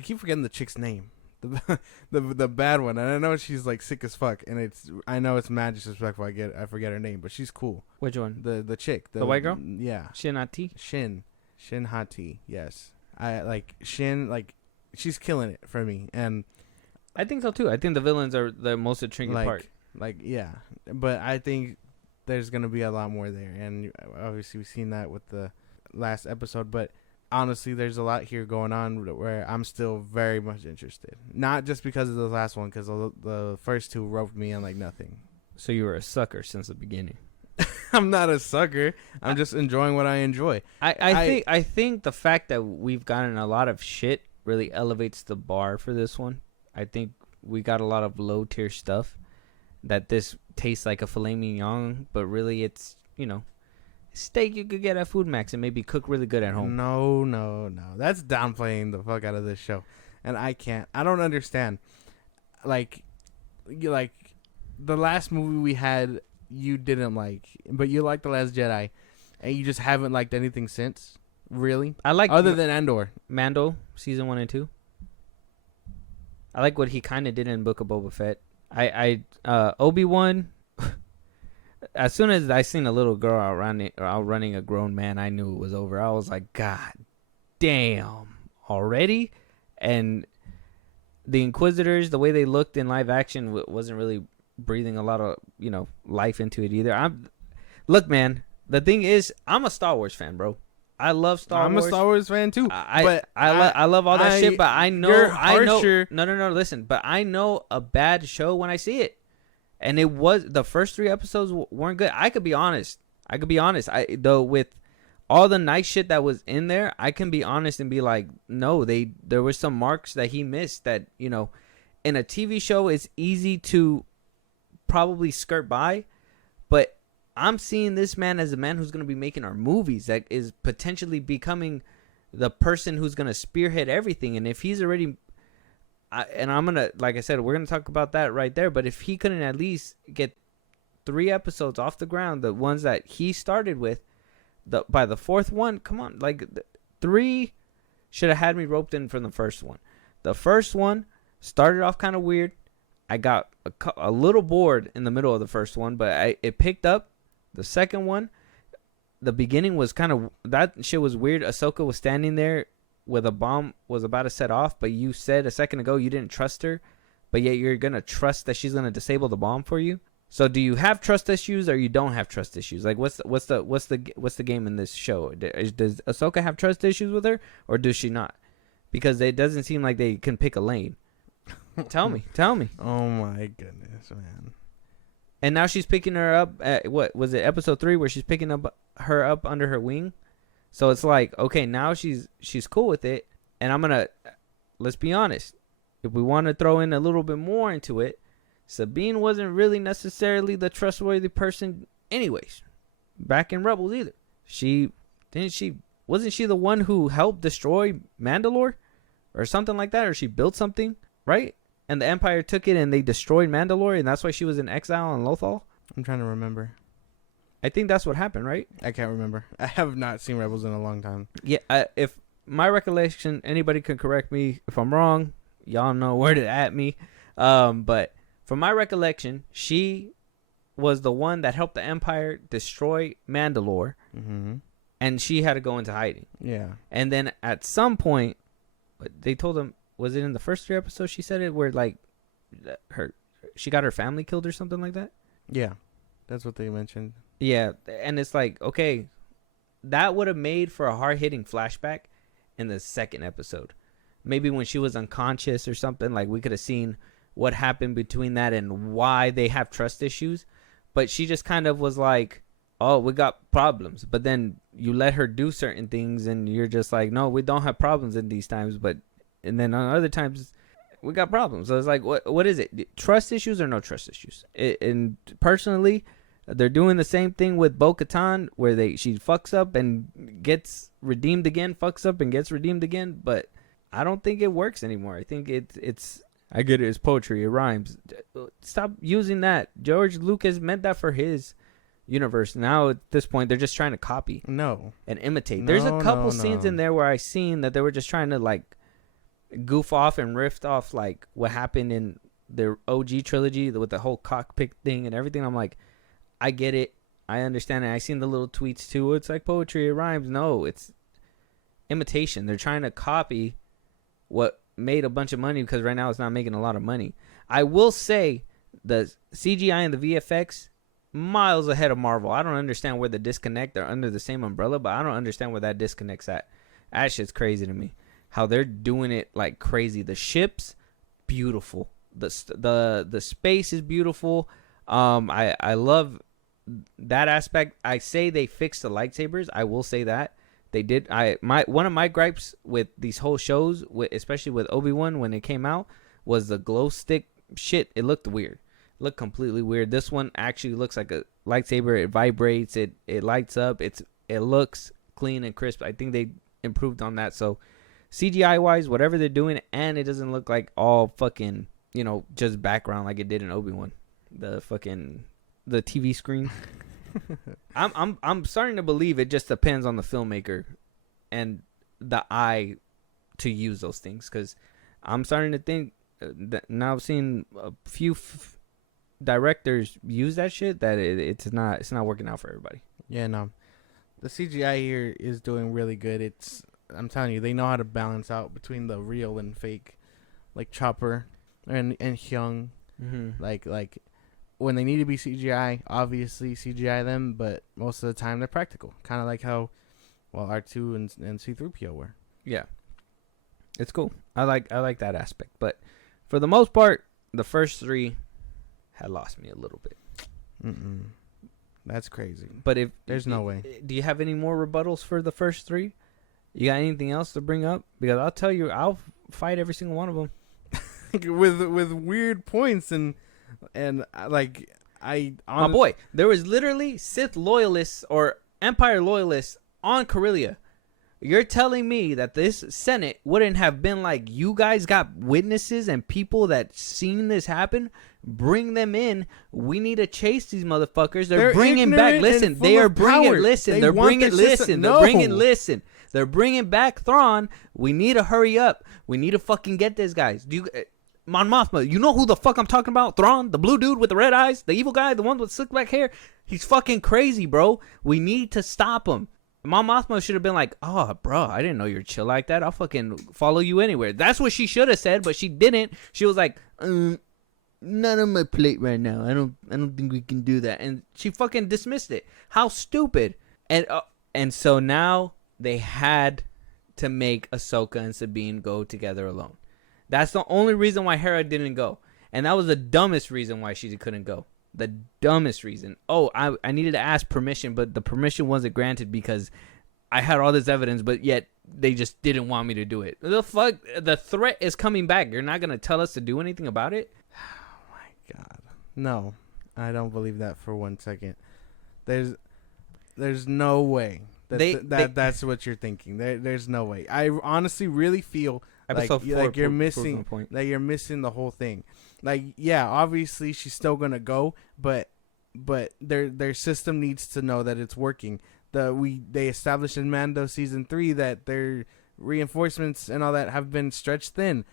keep forgetting the chick's name, the bad one, and I know she's like sick as fuck, and I know it's mad disrespectful. I forget her name, but she's cool. Which one? The chick, the white girl. Yeah, Shin Hati. Yes, I like Shin. Like she's killing it for me, and I think so too. I think the villains are the most intriguing part. Like yeah, but I think there's gonna be a lot more there, and obviously we've seen that with the last episode, but honestly, there's a lot here going on where I'm still very much interested. Not just because of the last one, because the first two roped me in like nothing. So you were a sucker since the beginning. I'm not a sucker. I'm just enjoying what I enjoy. I think the fact that we've gotten a lot of shit really elevates the bar for this one. I think we got a lot of low tier stuff that this tastes like a filet mignon, but really it's, steak you could get at Food Max and maybe cook really good at home. No. That's downplaying the fuck out of this show. And I don't understand. Like the last movie we had, you didn't like, but you liked The Last Jedi, and you just haven't liked anything since. Really? I like other than Andor, Mando season 1 and 2. I like what he kind of did in Book of Boba Fett. Obi-Wan. As soon as I seen a little girl outrunning a grown man, I knew it was over. I was like, God damn, already? And the Inquisitors, the way they looked in live action, wasn't really breathing a lot of life into it either. Look, man, the thing is, I'm a Star Wars fan, bro. I love Star Wars. I'm a Star Wars fan too. I love all that shit, but I know you're harsher. No, listen, but I know a bad show when I see it. And it was, the first 3 episodes weren't good. I could be honest. Though with all the nice shit that was in there, I can be honest and be like, no, there were some marks that he missed that, in a TV show it's easy to probably skirt by, but I'm seeing this man as a man who's going to be making our movies, that is potentially becoming the person who's going to spearhead everything. And if he's already, and I'm going to, like I said, we're going to talk about that right there, but if he couldn't at least get 3 episodes off the ground, the ones that he started with, by the 4th one, come on, 3 should have had me roped in from the first one. The first one started off kind of weird. I got a little bored in the middle of the first one, but it picked up. The second one, the beginning was kind of, that shit was weird. Ahsoka was standing there with a bomb was about to set off, but you said a second ago you didn't trust her, but yet you're going to trust that she's going to disable the bomb for you. So do you have trust issues or you don't have trust issues? Like what's the game in this show? Does Ahsoka have trust issues with her or does she not? Because it doesn't seem like they can pick a lane. Tell me. Oh my goodness, man. And now she's picking her up at, what was it, episode 3, where she's picking her up under her wing. So it's like, okay, now she's cool with it. And let's be honest. If we want to throw in a little bit more into it, Sabine wasn't really necessarily the trustworthy person anyways. Back in Rebels either. Wasn't she the one who helped destroy Mandalore? Or something like that? Or she built something, right? And the Empire took it and they destroyed Mandalore, and that's why she was in exile on Lothal? I'm trying to remember. I think that's what happened, right? I can't remember. I have not seen Rebels in a long time. Yeah, if my recollection, anybody can correct me if I'm wrong. Y'all know where to at me. But from my recollection, she was the one that helped the Empire destroy Mandalore, and she had to go into hiding. Yeah. And then at some point, they told him, was it in the first 3 episodes she said it, where she got her family killed or something like that? Yeah, that's what they mentioned. Yeah, and it's like, okay, that would have made for a hard-hitting flashback in the 2nd episode. Maybe when she was unconscious or something, like we could have seen what happened between that and why they have trust issues. But she just kind of was like, oh, we got problems. But then you let her do certain things and you're just like, no, we don't have problems in these times, and then on other times, we got problems. So it's like, what is it? Trust issues or no trust issues? And personally, they're doing the same thing with Bo-Katan, where she fucks up and gets redeemed again, fucks up and gets redeemed again. But I don't think it works anymore. I think it's I get it. It's poetry. It rhymes. Stop using that. George Lucas meant that for his universe. Now at this point, they're just trying to copy. No. And imitate. There's a couple scenes in there where I seen that they were just trying to goof off and riff off what happened in the OG trilogy with the whole cockpit thing and everything. I'm like, I get it, I understand it. I seen the little tweets too. It's like poetry, it rhymes. No, it's imitation. They're trying to copy what made a bunch of money, because right now it's not making a lot of money. I will say the CGI and the VFX miles ahead of Marvel. I don't understand where the disconnect. They're under the same umbrella, but I don't understand where that disconnect's at. That shit's crazy to me. How they're doing it like crazy. The ships, beautiful. The space is beautiful. I love that aspect. I say they fixed the lightsabers. I will say that they did. One of my gripes with these whole shows, especially with Obi-Wan when it came out, was the glow stick shit. It looked weird. Looked completely weird. This one actually looks like a lightsaber. It vibrates. It lights up. It looks clean and crisp. I think they improved on that. So CGI wise, whatever they're doing, and it doesn't look like all fucking, just background like it did in Obi-Wan. The TV screen. I'm starting to believe it just depends on the filmmaker and the eye to use those things, because I'm starting to think that now I've seen a few directors use that shit that it's not working out for everybody. Yeah, no, the CGI here is doing really good. I'm telling you, they know how to balance out between the real and fake, like Chopper and Hyung. Mm-hmm. Like when they need to be CGI, obviously CGI them, but most of the time they're practical. Kind of like how, R2 and C-3PO were. Yeah, it's cool. I like that aspect, but for the most part, the first three had lost me a little bit. That's crazy. But there's no way. Do you have any more rebuttals for the first three? You got anything else to bring up? Because I'll tell you, I'll fight every single one of them with weird points and like my boy, there was literally Sith loyalists or Empire loyalists on Corellia. You're telling me that this Senate wouldn't have been like, you guys got witnesses and people that seen this happen? Bring them in. We need to chase these motherfuckers. They're bringing back. Listen, they are bringing. Listen, they're bringing. Listen, they're bringing. Listen, they're bringing back Thrawn. We need to hurry up. We need to fucking get these guys. Do you, Mon Mothma? You know who the fuck I'm talking about? Thrawn, the blue dude with the red eyes, the evil guy, the one with slick back hair. He's fucking crazy, bro. We need to stop him. Mon Mothma should have been like, "Oh, bro, I didn't know you're chill like that. I'll fucking follow you anywhere." That's what she should have said, but she didn't. She was like, "Not on my plate right now. I don't think we can do that." And she fucking dismissed it. How stupid. And so now they had to make Ahsoka and Sabine go together alone. That's the only reason why Hera didn't go, and that was the dumbest reason why she couldn't go. The dumbest reason. Oh, I needed to ask permission, but the permission wasn't granted because I had all this evidence, but yet they just didn't want me to do it. The fuck? The threat is coming back. You're not going to tell us to do anything about it? Oh, my God. No, I don't believe that for 1 second. There's no way that's what you're thinking. There's no way. I honestly really feel like you're missing the whole thing. Like, yeah, obviously she's still gonna go, but their system needs to know that it's working. They established in Mando season 3 that their reinforcements and all that have been stretched thin.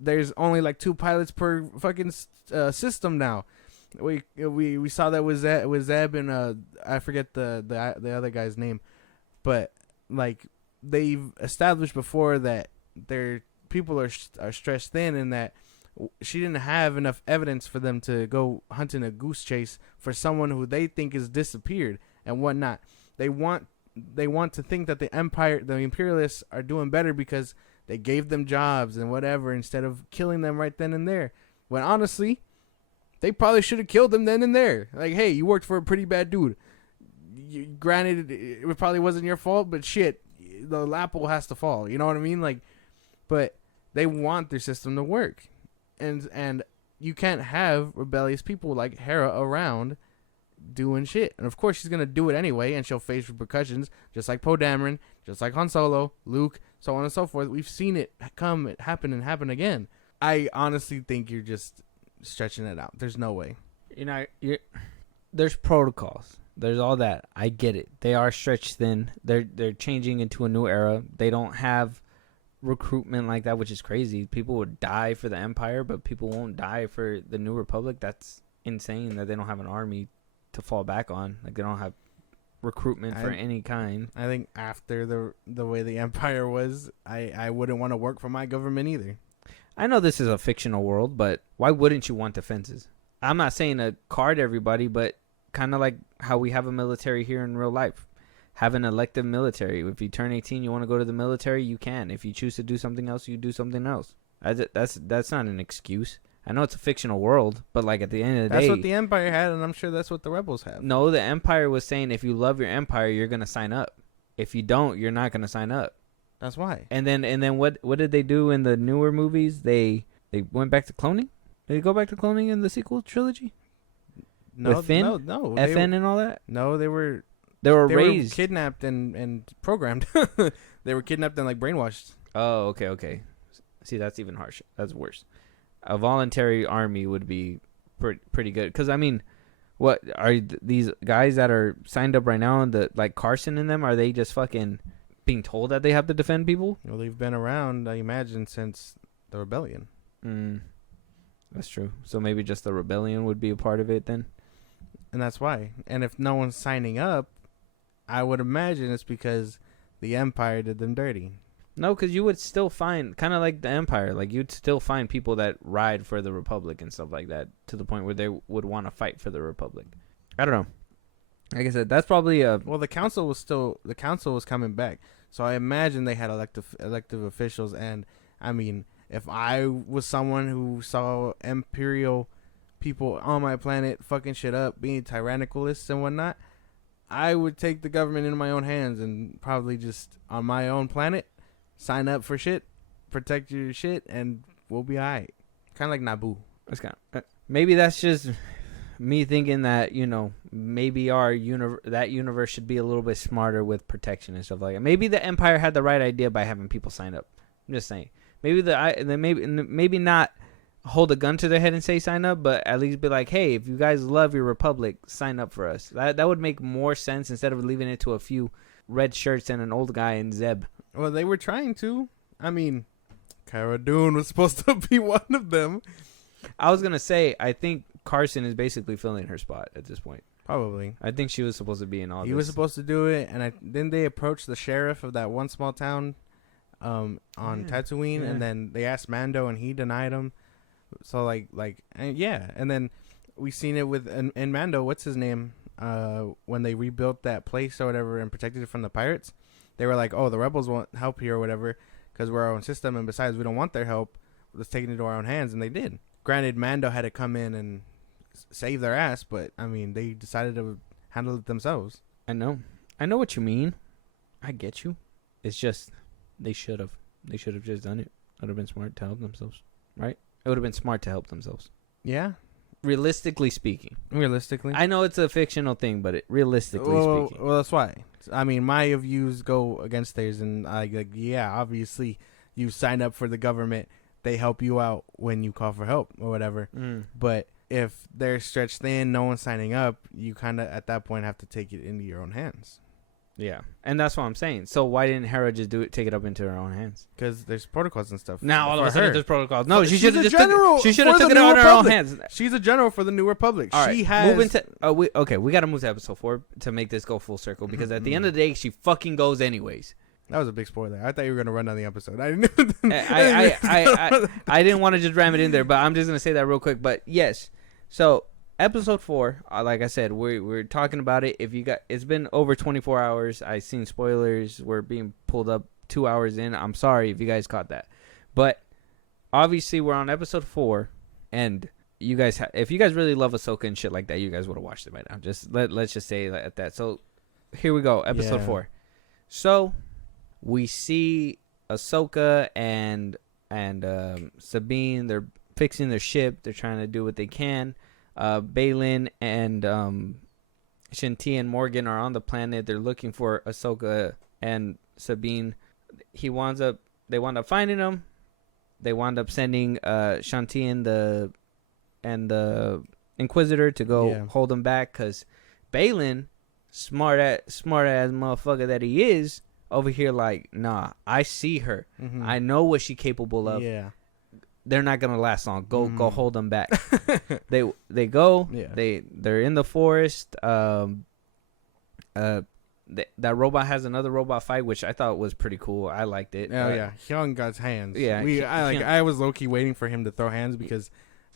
There's only like 2 pilots per fucking system now. We saw that with Zeb and I forget the other guy's name, but like they've established before that their people are stretched thin, and that she didn't have enough evidence for them to go hunting a goose chase for someone who they think has disappeared and whatnot. They want to think that the imperialists are doing better because they gave them jobs and whatever instead of killing them right then and there. When honestly, they probably should have killed them then and there. Like, hey, you worked for a pretty bad dude. Granted, it probably wasn't your fault, but shit, the apple has to fall. You know what I mean? Like, but they want their system to work. And you can't have rebellious people like Hera around doing shit. And of course she's going to do it anyway, and she'll face repercussions, just like Poe Dameron, just like Han Solo, Luke, so on and so forth. We've seen it happen again. I honestly think you're just stretching it out. There's no way. There's protocols. There's all that. I get it. They are stretched thin. They're changing into a new era. They don't have recruitment like that, which is crazy. People would die for the Empire, but people won't die for the New Republic. That's insane that they don't have an army to fall back on. Like, they don't have recruitment for any kind. I think after the way the Empire was, I wouldn't want to work for my government either. I know this is a fictional world, but why wouldn't you want defenses? I'm not saying to card everybody, but kind of like how we have a military here in real life. Have an elective military. If you turn 18, you want to go to the military, you can. If you choose to do something else, you do something else. That's not an excuse. I know it's a fictional world, but like at the end of the day, that's what the Empire had, and I'm sure that's what the Rebels have. No, the Empire was saying if you love your Empire, you're gonna sign up. If you don't, you're not gonna sign up. That's why. And then what did they do in the newer movies? They went back to cloning. Did they go back to cloning in the sequel trilogy? No, with Finn, no, FN and all that. No, they were raised, kidnapped and programmed. They were kidnapped and like brainwashed. Oh, okay. See, that's even harsher. That's worse. A voluntary army would be pretty good. Because, I mean, what are these guys that are signed up right now, and like Carson and them, are they just fucking being told that they have to defend people? Well, they've been around, I imagine, since the rebellion. That's true. So maybe just the rebellion would be a part of it then? And that's why. And if no one's signing up, I would imagine it's because the Empire did them dirty. No, because you would still find, kind of like the Empire, like you'd still find people that ride for the Republic and stuff like that, to the point where they would want to fight for the Republic. I don't know. Like I said, that's probably a... Well, the council was coming back, so I imagine they had elective officials. And I mean, if I was someone who saw Imperial people on my planet fucking shit up, being tyrannicalists and whatnot, I would take the government into my own hands and probably just on my own planet sign up for shit, protect your shit, and we'll be alright. Kind of like Naboo. That's kind of, maybe that's just me thinking that, you know, maybe that universe should be a little bit smarter with protection and stuff like that. Maybe the Empire had the right idea by having people sign up. I'm just saying. Maybe not hold a gun to their head and say sign up, but at least be like, hey, if you guys love your Republic, sign up for us. That would make more sense instead of leaving it to a few red shirts and an old guy in Zeb. Well, they were trying to. I mean, Cara Dune was supposed to be one of them. I was going to say, I think Carson is basically filling her spot at this point. Probably. I think she was supposed to be in all this. He was supposed to do it, and then they approached the sheriff of that one small town on Tatooine, and then they asked Mando, and he denied him. So, and then we seen it with in Mando, what's his name? When they rebuilt that place or whatever and protected it from the pirates, they were like, oh, the rebels won't help here or whatever because we're our own system, and besides, we don't want their help. Let's take it into our own hands, and they did. Granted, Mando had to come in and save their ass, but, I mean, they decided to handle it themselves. I know what you mean. I get you. It's just, they should have just done it. It would have been smart to help themselves, right? It would have been smart to help themselves. Yeah. Realistically speaking. I know it's a fictional thing, but realistically speaking. Well, that's why. I mean, my views go against theirs, and obviously you sign up for the government. They help you out when you call for help or whatever. But if they're stretched thin, no one's signing up, you kind of, at that point, have to take it into your own hands. Yeah, and that's what I'm saying. So why didn't Hera just take it up into her own hands? Because there's protocols and stuff. Now all of a sudden there's protocols. No, she should have just took it out of her own hands. She's a general for the New Republic. All right, she has. We got to move to episode 4 to make this go full circle because at the end of the day, she fucking goes anyways. That was a big spoiler. I thought you were gonna run down the episode. I didn't want to just ram it in there, but I'm just gonna say that real quick. But yes, so. Episode 4, like I said, we're talking about it. It's been over 24 hours. I seen spoilers. We're being pulled up 2 hours in. I'm sorry if you guys caught that, but obviously we're on episode 4, and you guys, if you guys really love Ahsoka and shit like that, you guys would have watched it by now. Just let's just say at that. So here we go, episode 4. So we see Ahsoka and Sabine. They're fixing their ship. They're trying to do what they can. Baylan and Shanti and Morgan are on the planet. They're looking for Ahsoka and Sabine. They wound up finding them. They wound up sending Shanti and the Inquisitor to go hold them back because Baylan, smart ass motherfucker that he is, over here like, nah, I see her. I know what she's capable of. Yeah. They're not gonna last long. Go hold them back. They go. Yeah. They're in the forest. That robot has another robot fight, which I thought was pretty cool. I liked it. Oh yeah, Hyung got hands. Yeah, I was low-key waiting for him to throw hands because,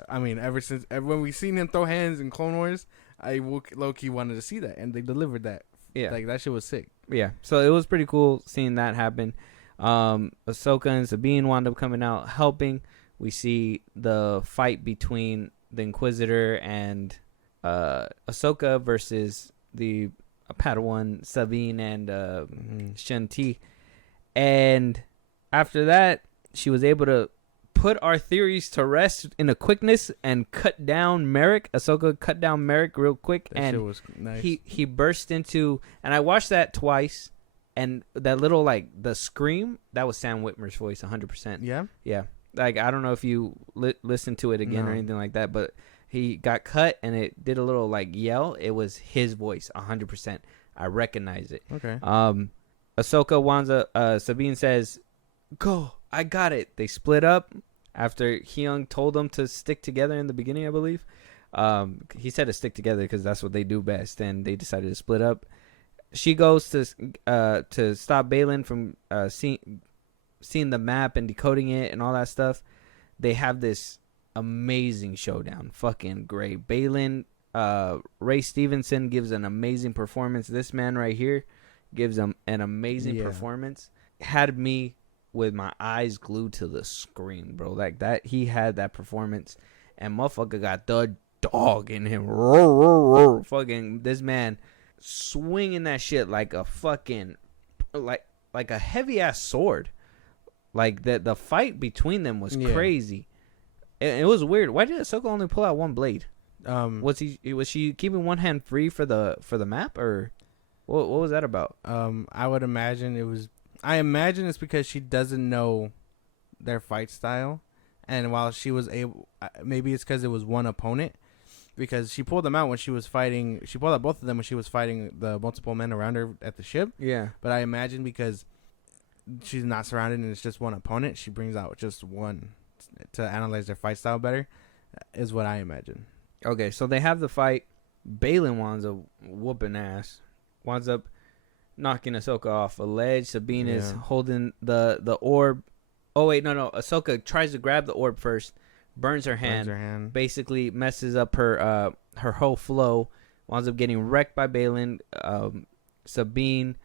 I mean, ever since when we seen him throw hands in Clone Wars, low key wanted to see that, and they delivered that. Yeah. Like that shit was sick. Yeah. So it was pretty cool seeing that happen. Ahsoka and Sabine wound up coming out helping. We see the fight between the Inquisitor and Ahsoka versus the Padawan Sabine and Shanti. And after that, she was able to put our theories to rest in a quickness and cut down Merrick. Ahsoka cut down Merrick real quick, That and shit was nice. he burst into. And I watched that twice, and that little like the scream, that was Sam Witmer's voice, 100%. Yeah. Yeah, like I don't know if you listened to it again or No. anything like that, but he got cut and it did a little like yell. It was his voice, 100%. I recognize it. Okay. Ahsoka Wanza, Sabine says, "Go, I got it." They split up after Hyung told them to stick together in the beginning, I believe. He said to stick together because that's what they do best, and they decided to split up. She goes to stop Baylan from seeing the map and decoding it and all that stuff. They have this amazing showdown. Fucking great. Baylan, Ray Stevenson gives an amazing performance. This man right here gives him an amazing performance. Had me with my eyes glued to the screen, bro. Like that, he had that performance, and motherfucker got the dog in him. Roar, roar, roar. Fucking this man swinging that shit like a fucking like a heavy ass sword. Like the fight between them was crazy. It was weird. Why did Ahsoka only pull out one blade? Was she keeping one hand free for the map, or what was that about? I would imagine it was. I imagine it's because she doesn't know their fight style, and while she was able, maybe it's because it was one opponent, because she pulled them out when she was fighting. She pulled out both of them when she was fighting the multiple men around her at the ship. Yeah, but I imagine because she's not surrounded and it's just one opponent, she brings out just one to analyze their fight style better, is what I imagine. Okay, so they have the fight. Baylan winds up whooping ass. Winds up knocking Ahsoka off a ledge. Sabine is holding the orb. Oh, wait, no. Ahsoka tries to grab the orb first. Burns her hand. Basically messes up her whole flow. Winds up getting wrecked by Baylan. Sabine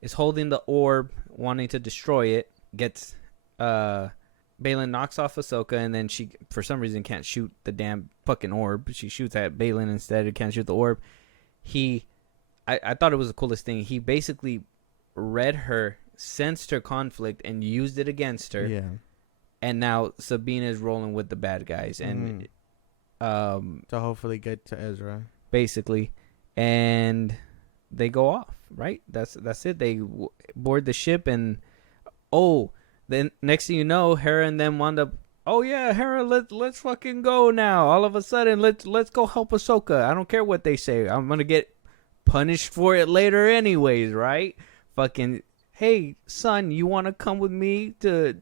is holding the orb, wanting to destroy it. Gets Baylan knocks off Ahsoka, and then she, for some reason, can't shoot the damn fucking orb. She shoots at Baylan instead. It can't shoot the orb. I thought it was the coolest thing. He basically read her, sensed her conflict, and used it against her. Yeah. And now Sabine is rolling with the bad guys, and to hopefully get to Ezra. Basically, and they go off. Right. That's it. They board the ship, and then next thing you know, Hera and them wound up. Oh yeah, Hera, let's fucking go now. All of a sudden, let's go help Ahsoka. I don't care what they say. I'm gonna get punished for it later anyways, right? Fucking, hey son, you want to come with me to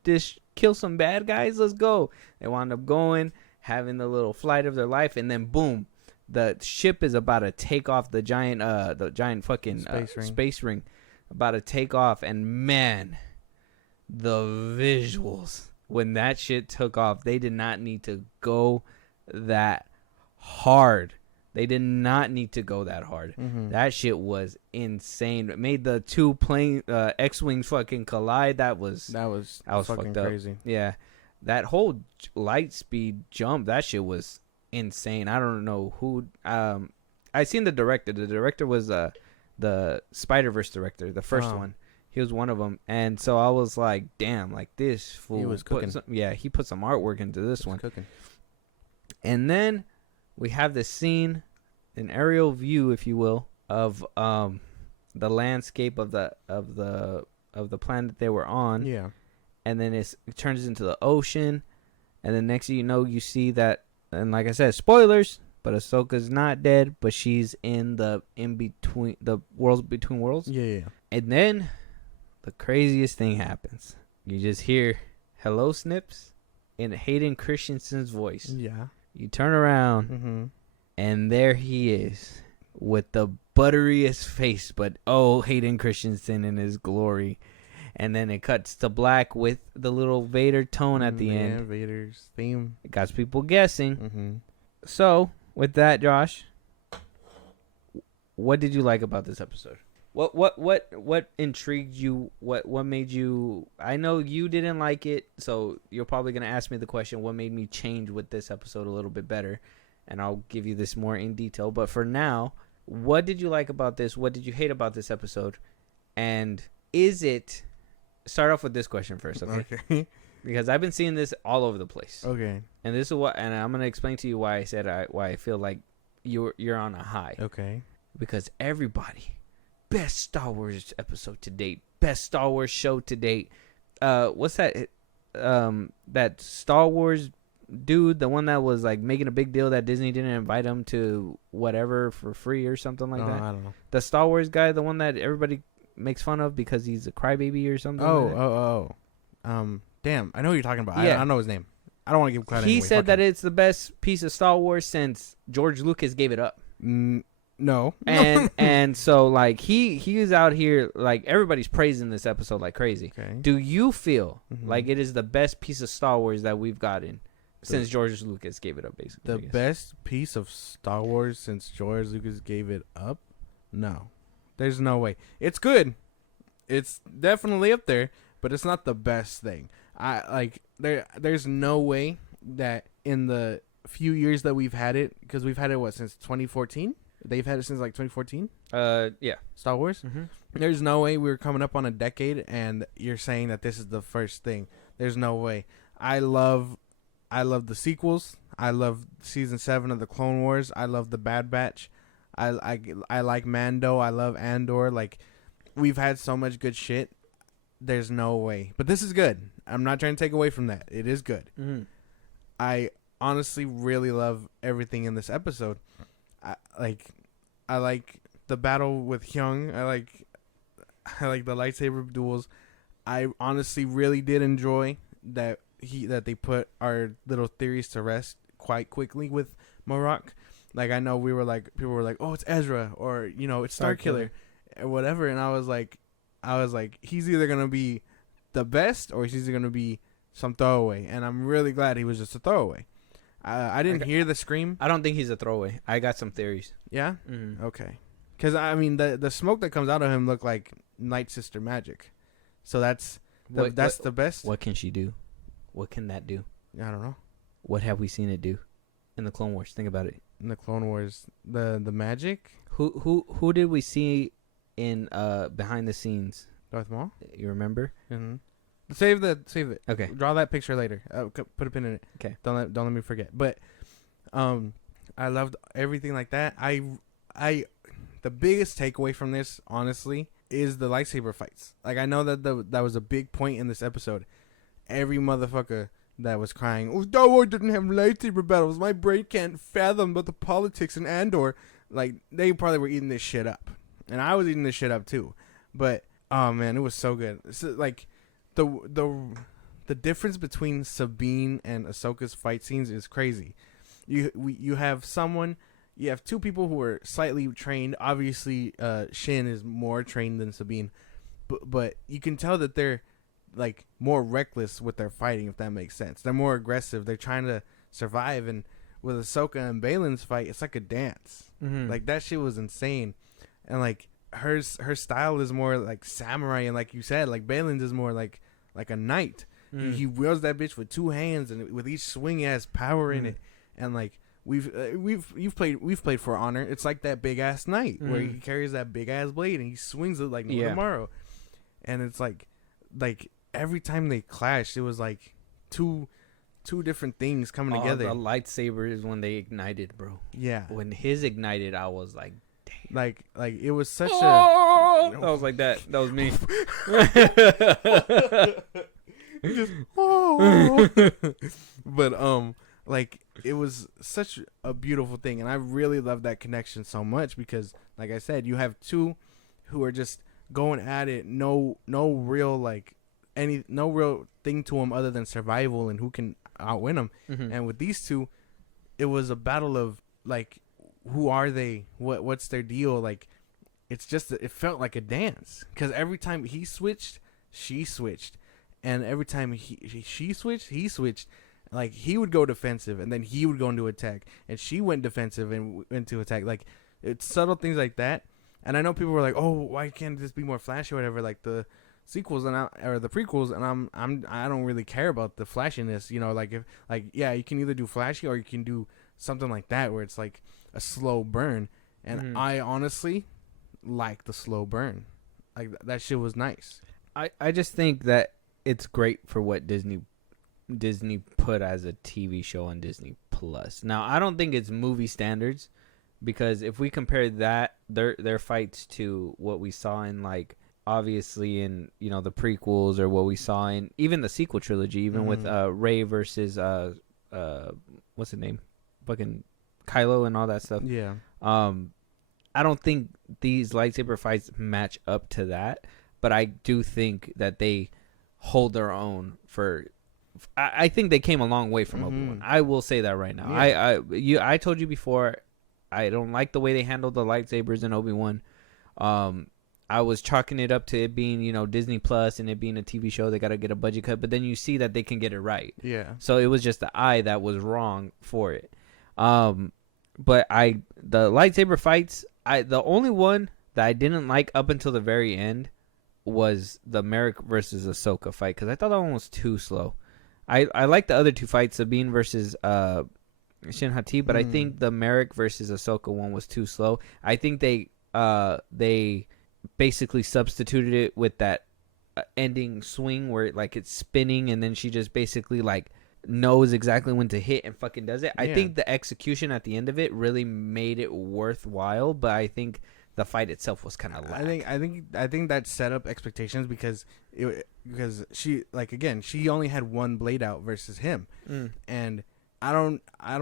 kill some bad guys? Let's go. They wound up going, having the little flight of their life, and then boom, the ship is about to take off. The giant fucking space ring about to take off, and man, the visuals when that shit took off, they did not need to go that hard. They did not need to go that hard. Mm-hmm. That shit was insane. It made the two plane X-wings fucking collide. That was fucking fucked up. crazy. Yeah, that whole light speed jump, that shit was insane. I don't know who. I seen the director. The director was the Spider-Verse director, the first one. He was one of them, and so I was like, damn, like this fool. He was cooking. He put some artwork into this one. Cooking. And then we have this scene, an aerial view, if you will, of the landscape of the planet they were on. Yeah. And then it turns into the ocean, and then next thing you know, you see that, and like I said, spoilers, but Ahsoka's not dead, but she's in the worlds between worlds. Yeah. And then the craziest thing happens. You just hear "Hello, Snips" in Hayden Christensen's voice. Yeah. You turn around, and there he is with the butteriest face, but Hayden Christensen in his glory. And then it cuts to black with the little Vader tone at the end. Vader's theme. It got people guessing. Mm-hmm. So, with that, Josh, what did you like about this episode? What intrigued you? What made you? I know you didn't like it, so you're probably gonna ask me the question: what made me change with this episode a little bit better? And I'll give you this more in detail. But for now, what did you like about this? What did you hate about this episode? And is it? Start off with this question first, okay? Okay. Because I've been seeing this all over the place. Okay. And this is what, and I'm gonna explain to you why I said why I feel like you're on a high. Okay. Because everybody, best Star Wars episode to date, best Star Wars show to date. What's that? That Star Wars dude, the one that was like making a big deal that Disney didn't invite him to whatever for free or something like that. I don't know. The Star Wars guy, the one that everybody makes fun of because he's a crybaby or something. Damn, I know what you're talking about. Yeah. I don't know his name. I don't want to give him credit. He said that it's the best piece of Star Wars since George Lucas gave it up. No. And so like he is out here, like everybody's praising this episode like crazy. Okay. Do you feel like it is the best piece of Star Wars that we've gotten since George Lucas gave it up, basically? The best piece of Star Wars since George Lucas gave it up? No. There's no way. It's good. It's definitely up there, but it's not the best thing. There's no way that in the few years that we've had it, because we've had it since 2014. They've had it since like 2014. Yeah. Star Wars. Mm-hmm. There's no way we're coming up on a decade, and you're saying that this is the first thing. There's no way. I love the sequels. I love season 7 of the Clone Wars. I love the Bad Batch. I like Mando. I love Andor. Like, we've had so much good shit. There's no way. But this is good. I'm not trying to take away from that. It is good. Mm-hmm. I honestly really love everything in this episode. I like the battle with Hyung. I like the lightsaber duels. I honestly really did enjoy that they put our little theories to rest quite quickly with Marok. Like, I know people were like, oh, it's Ezra, or it's Starkiller or whatever, and I was like, he's either gonna be the best or he's either gonna be some throwaway, and I'm really glad he was just a throwaway. I didn't hear the scream. I don't think he's a throwaway. I got some theories. Yeah. Mm-hmm. Okay. Because I mean, the smoke that comes out of him looked like Night Sister magic, so that's the best. What can she do? What can that do? I don't know. What have we seen it do in the Clone Wars? Think about it. In the Clone Wars, the magic. Who did we see in behind the scenes? Darth Maul. You remember? Mm-hmm. Save it. Okay. Draw that picture later. Put a pin in it. Okay. Don't let me forget. But, I loved everything like that. The biggest takeaway from this, honestly, is the lightsaber fights. Like, I know that that was a big point in this episode. Every motherfucker that was crying, oh, Star Wars didn't have lightsaber battles. My brain can't fathom but the politics in Andor. Like, they probably were eating this shit up, and I was eating this shit up too. But oh man, it was so good. So, like, the difference between Sabine and Ahsoka's fight scenes is crazy. You have two people who are slightly trained. Obviously, Shin is more trained than Sabine, but you can tell that they're like more reckless with their fighting, if that makes sense. They're more aggressive. They're trying to survive, and with Ahsoka and Balin's fight, it's like a dance. Mm-hmm. Like, that shit was insane, and like her style is more like samurai, and like you said, like Balin's is more like a knight. He wields that bitch with two hands, and with each swing he has power in it. And like we've played For Honor. It's like that big ass knight where he carries that big ass blade and he swings it like no tomorrow. And it's like every time they clashed, it was like two different things coming together. The lightsaber is when they ignited, bro. Yeah. When his ignited, I was like, damn. Like it was such I was like that. That was me. Just, but like, it was such a beautiful thing, and I really love that connection so much because, like I said, you have two who are just going at it, no real thing to them other than survival and who can outwin them. And with these two, it was a battle of like, who are they? What's their deal? Like, it felt like a dance because every time he switched, she switched. And every time she switched, he switched. Like, he would go defensive, and then he would go into attack. And she went defensive and went to attack. Like, It's subtle things like that. And I know people were like, "Oh, why can't this be more flashy or whatever?" Like the sequels or the prequels, and I don't really care about the flashiness. You know, like if yeah, you can either do flashy or you can do something like that where it's like a slow burn. And I honestly like the slow burn. Like that shit was nice. I just think that it's great for what Disney put as a TV show on Disney Plus. Now, I don't think it's movie standards, because if we compare that their fights to what we saw in, like, obviously in, you know, the prequels, or what we saw in even the sequel trilogy, even with Rey versus what's his name, fucking Kylo and all that stuff. Yeah. I don't think these lightsaber fights match up to that, but I do think that they hold their own for. I think they came a long way from Obi-Wan. I will say that right now. Yeah. I told you before, I don't like the way they handled the lightsabers in Obi-Wan. I was chalking it up to it being, you know, Disney Plus and it being a TV show. They got to get a budget cut, but then you see that they can get it right. Yeah. So it was just the eye that was wrong for it. But the lightsaber fights, the only one that I didn't like up until the very end was the Merrick versus Ahsoka fight, because I thought that one was too slow. I like the other two fights, Sabine versus Shin Hati, but I think the Merrick versus Ahsoka one was too slow. I think they basically substituted it with that ending swing where it's spinning, and then she just basically like knows exactly when to hit and fucking does it. I think the execution at the end of it really made it worthwhile, but I think the fight itself was kind of lack. I think that set up expectations because she, like, again, she only had one blade out versus him, and I don't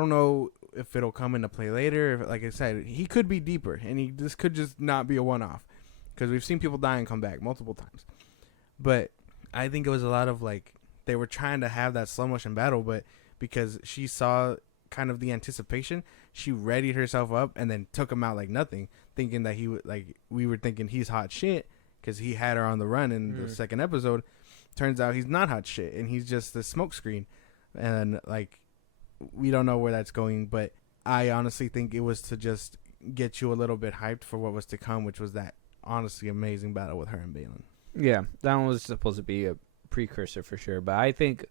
know if it'll come into play later. If, like I said, he could be deeper, and this could just not be a one-off, because we've seen people die and come back multiple times. But I think it was a lot of, like, they were trying to have that slow motion battle, but because she saw kind of the anticipation, she readied herself up and then took him out like nothing, thinking that he would, like, we were thinking he's hot shit because he had her on the run in the second episode. Turns out he's not hot shit, and he's just the smoke screen, and like, we don't know where that's going. But I honestly think it was to just get you a little bit hyped for what was to come, which was that honestly amazing battle with her and Balin. Yeah, that one was supposed to be a precursor for sure, but I think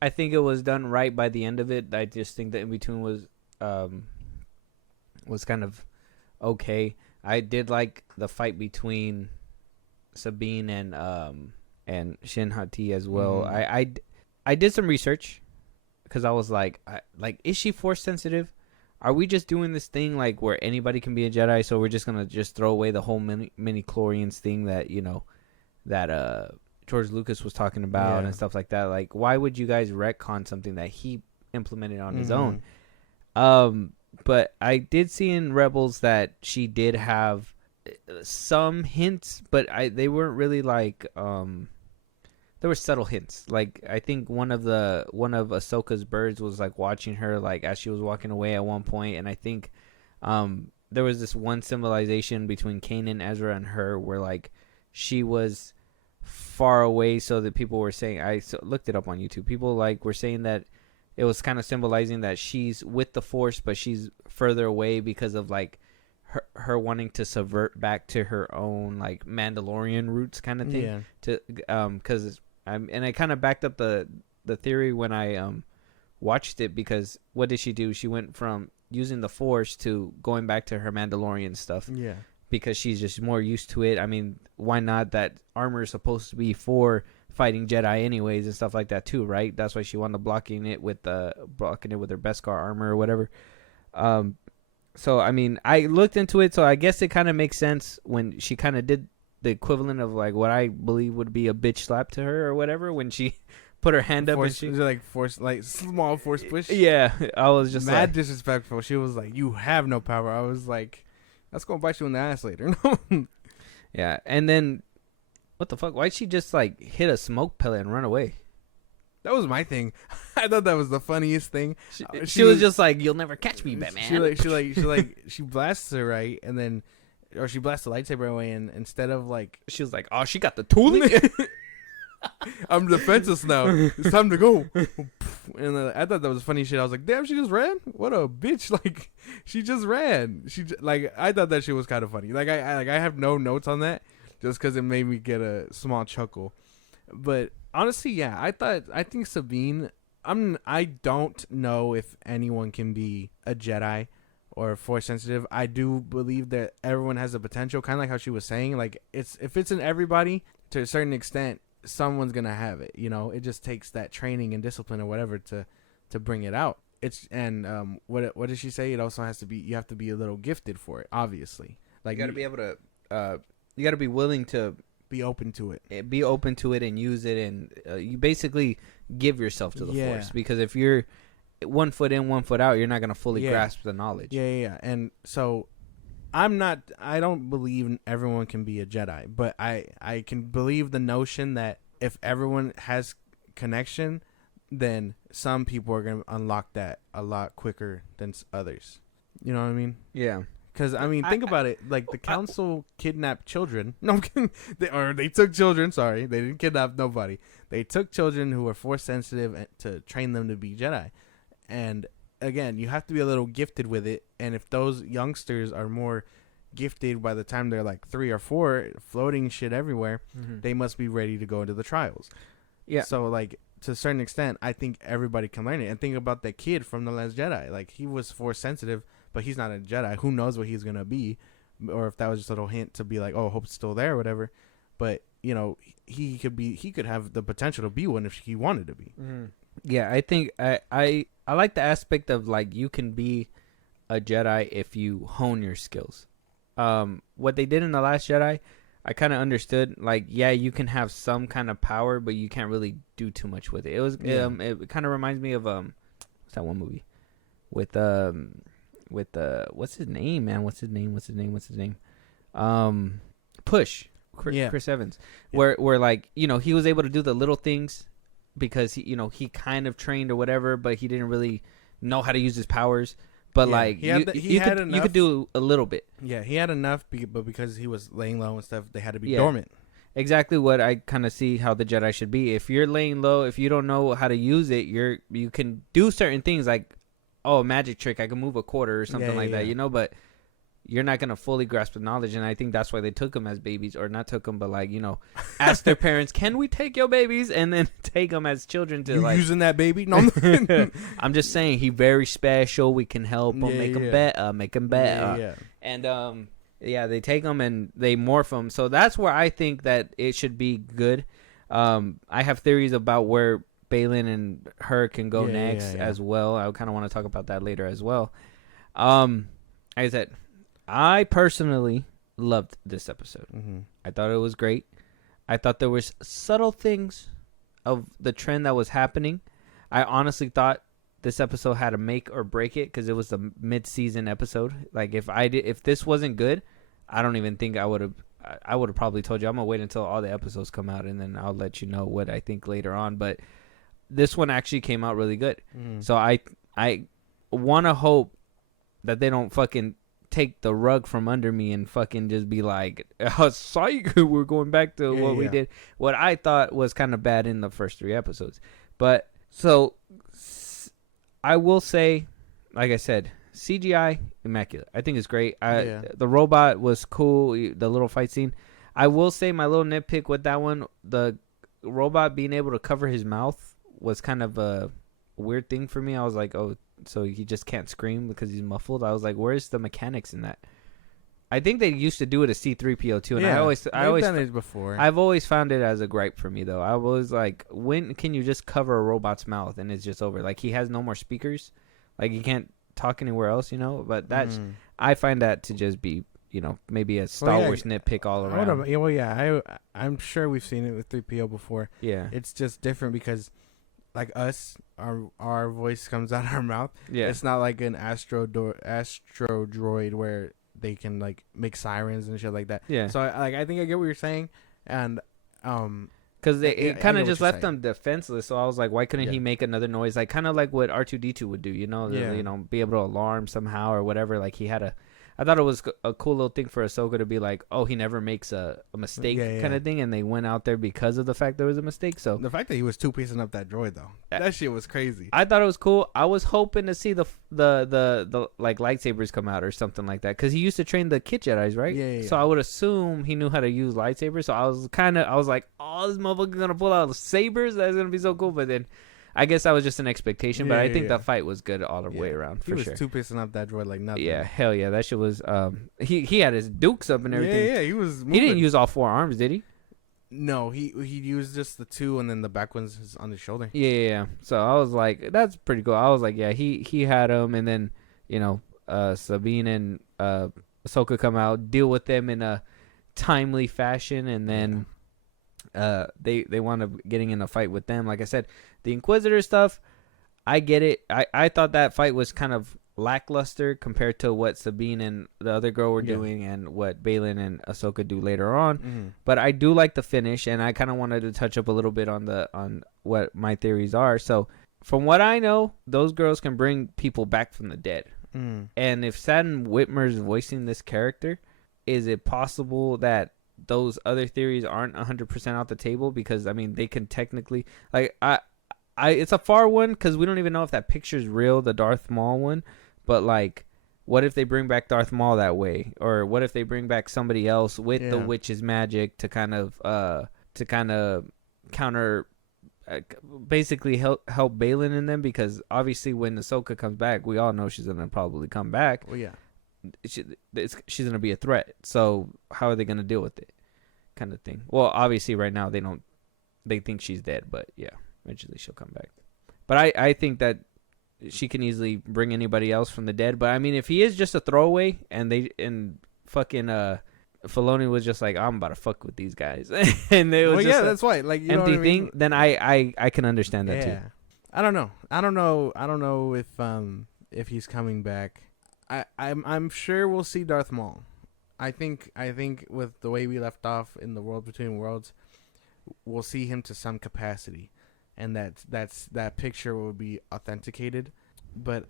it was done right by the end of it. I just think that in between was kind of okay. I did like the fight between Sabine and Shin Hati as well. I did some research because I was like, is she force sensitive? Are we just doing this thing like where anybody can be a Jedi, so we're just gonna just throw away the whole mini chlorians thing that, you know, that George Lucas was talking about and stuff like that? Like, why would you guys retcon something that he implemented on his own? But I did see in Rebels that she did have some hints, but they weren't really like there were subtle hints. Like, I think one of Ahsoka's birds was like watching her, like, as she was walking away at one point, and I think there was this one symbolization between Kanan, Ezra, and her where, like, she was far away, so that people were saying, looked it up on YouTube, people like were saying that it was kind of symbolizing that she's with the Force, but she's further away because of, like, her wanting to subvert back to her own, like, Mandalorian roots kind of thing. Because and I kind of backed up the theory when I watched it, because what did she do? She went from using the Force to going back to her Mandalorian stuff. Yeah. Because she's just more used to it. I mean, why not? That armor is supposed to be for fighting Jedi anyways and stuff like that too, right? That's why she wanted blocking it with her Beskar armor or whatever. So I mean, I looked into it, so I guess it kind of makes sense when she kind of did the equivalent of, like, what I believe would be a bitch slap to her or whatever when she put her hand up and she like small force push. Yeah, I was just mad disrespectful. She was like, "You have no power." I was like, "That's gonna bite you in the ass later." Yeah, and then what the fuck? Why'd she just, like, hit a smoke pellet and run away? That was my thing. I thought that was the funniest thing. She was just like, "You'll never catch me, Batman." She blasts her, right, and then, or she blasts the lightsaber away, and instead of, like, she was like, "Oh, she got the tooling." I'm defenseless now. It's time to go. And I thought that was funny shit. I was like, damn, she just ran. What a bitch! Like, she just ran. Like, I thought that shit was kind of funny. Like, I have no notes on that, just because it made me get a small chuckle. But honestly, yeah, I think Sabine. I don't know if anyone can be a Jedi or Force sensitive. I do believe that everyone has the potential, kind of like how she was saying. Like, if it's in everybody to a certain extent, someone's gonna have it. You know, it just takes that training and discipline or whatever to bring it out. What did she say? It also has to be, you have to be a little gifted for it. Obviously, like, you got to be able to. You got to be willing to be open to it. Be open to it and use it, and you basically give yourself to the Force, because if you're 1 foot in, 1 foot out, you're not gonna fully grasp the knowledge. Yeah. And so I don't believe everyone can be a Jedi, but I can believe the notion that if everyone has connection, then some people are going to unlock that a lot quicker than others. You know what I mean? Yeah. Because, I mean, think about it. Like, the council kidnapped children. No, I'm kidding. They took children. Sorry. They didn't kidnap nobody. They took children who were Force sensitive to train them to be Jedi. And again, you have to be a little gifted with it. And if those youngsters are more gifted by the time they're like 3 or 4, floating shit everywhere, they must be ready to go into the trials. Yeah. So, like, to a certain extent, I think everybody can learn it. And think about that kid from The Last Jedi. Like, he was Force sensitive, but he's not a Jedi. Who knows what he's going to be? Or if that was just a little hint to be like, oh, Hope's still there or whatever. But, you know, he could have the potential to be one if he wanted to be. Yeah, I think I like the aspect of, like, you can be a Jedi if you hone your skills. What they did in The Last Jedi, I kind of understood. Like, yeah, you can have some kind of power, but you can't really do too much with it. It kind of reminds me of what's that one movie with what's his name, man? What's his name? Push. Chris Evans. Where like, you know, he was able to do the little things because he kind of trained or whatever, but he didn't really know how to use his powers. But like, you could do a little bit. Yeah, he had enough, but because he was laying low and stuff, they had to be dormant. Exactly what I kind of see how the Jedi should be. If you're laying low, if you don't know how to use it, you can do certain things like, oh, a magic trick, I can move a quarter or something that, you know, but you're not going to fully grasp the knowledge. And I think that's why they took them as babies, or not took them, but like, you know, ask their parents, can we take your babies? And then take them as children to like. Using that baby? No. I'm just saying, he very special. We can help him, make him better. Yeah. And, they take them and they morph them. So that's where I think that it should be good. I have theories about where Balin and her can go next as well. I kind of want to talk about that later as well. Like I said, I personally loved this episode. I thought it was great. I thought there was subtle things of the trend that was happening. I honestly thought this episode had to make or break it because it was the mid-season episode. Like, if this wasn't good, I don't even think I would have probably told you. I'm gonna wait until all the episodes come out and then I'll let you know what I think later on. But this one actually came out really good. So I want to hope that they don't fucking take the rug from under me and fucking just be like, psych, we're going back to what we did. What I thought was kind of bad in the first 3 episodes. But so I will say, like I said, CGI immaculate. I think it's great. The robot was cool. The little fight scene. I will say my little nitpick with that one, the robot being able to cover his mouth was kind of a weird thing for me. I was like, oh, so he just can't scream because he's muffled. I was like, where's the mechanics in that? I think they used to do it to C-3PO too, and I always done it before. I've always found it as a gripe for me though. I was like, when can you just cover a robot's mouth and it's just over? Like, he has no more speakers, like he can't talk anywhere else, you know. But that's I find that to just be, you know, maybe a Star Wars nitpick all around. I'm sure we've seen it with 3PO before. Yeah, it's just different because, like us, our voice comes out of our mouth. Yeah, it's not like an Astro droid where they can like make sirens and shit like that. Yeah, so I think I get what you're saying, and because it kind of just left them defenseless. So I was like, why couldn't he make another noise, like kind of like what R2D2 would do? You know, you know, be able to alarm somehow or whatever. Like he had I thought it was a cool little thing for Ahsoka to be like, oh, he never makes a mistake kind of thing, and they went out there because of the fact there was a mistake. So the fact that he was two-piecing up that droid though, that shit was crazy. I thought it was cool. I was hoping to see the like lightsabers come out or something like that, because he used to train the Kit Jedis, right? Yeah. So I would assume he knew how to use lightsabers. So I was like, oh, this motherfucker's gonna pull out sabers. That's gonna be so cool. But then, I guess that was just an expectation. But I think the fight was good all the way around. He was two-piecing up that droid like nothing. Yeah, hell yeah, that shit was. He had his dukes up and everything. Yeah, he was. Moving. He didn't use all 4 arms, did he? No, he used just the 2, and then the back one's on his shoulder. Yeah. So I was like, that's pretty cool. I was like, yeah, he had him, and then Sabine and Ahsoka come out, deal with them in a timely fashion, and then they wound up getting in a fight with them. Like I said, the Inquisitor stuff, I get it. I thought that fight was kind of lackluster compared to what Sabine and the other girl were doing and what Baylan and Ahsoka do later on. But I do like the finish, and I kind of wanted to touch up a little bit on what my theories are. So from what I know, those girls can bring people back from the dead. And if Sam Witwer's voicing this character, is it possible that those other theories aren't 100% out the table? Because I mean, they can technically, like, it's a far one because we don't even know if that picture's real, the Darth Maul one. But like, what if they bring back Darth Maul that way, or what if they bring back somebody else with the witch's magic to kind of counter, basically help Baylan in them? Because obviously, when Ahsoka comes back, we all know she's gonna probably come back. Well, yeah, she's gonna be a threat. So how are they gonna deal with it, kind of thing? Well, obviously, right now they think she's dead, but yeah, eventually she'll come back. But I think that she can easily bring anybody else from the dead. But I mean, if he is just a throwaway, and fucking Filoni was just like, I'm about to fuck with these guys, and it was just that's why, like, you empty know what I mean? thing. Then I can understand that too. I don't know if he's coming back. I'm sure we'll see Darth Maul. I think with the way we left off in the World Between Worlds, we'll see him to some capacity. And that picture will be authenticated, but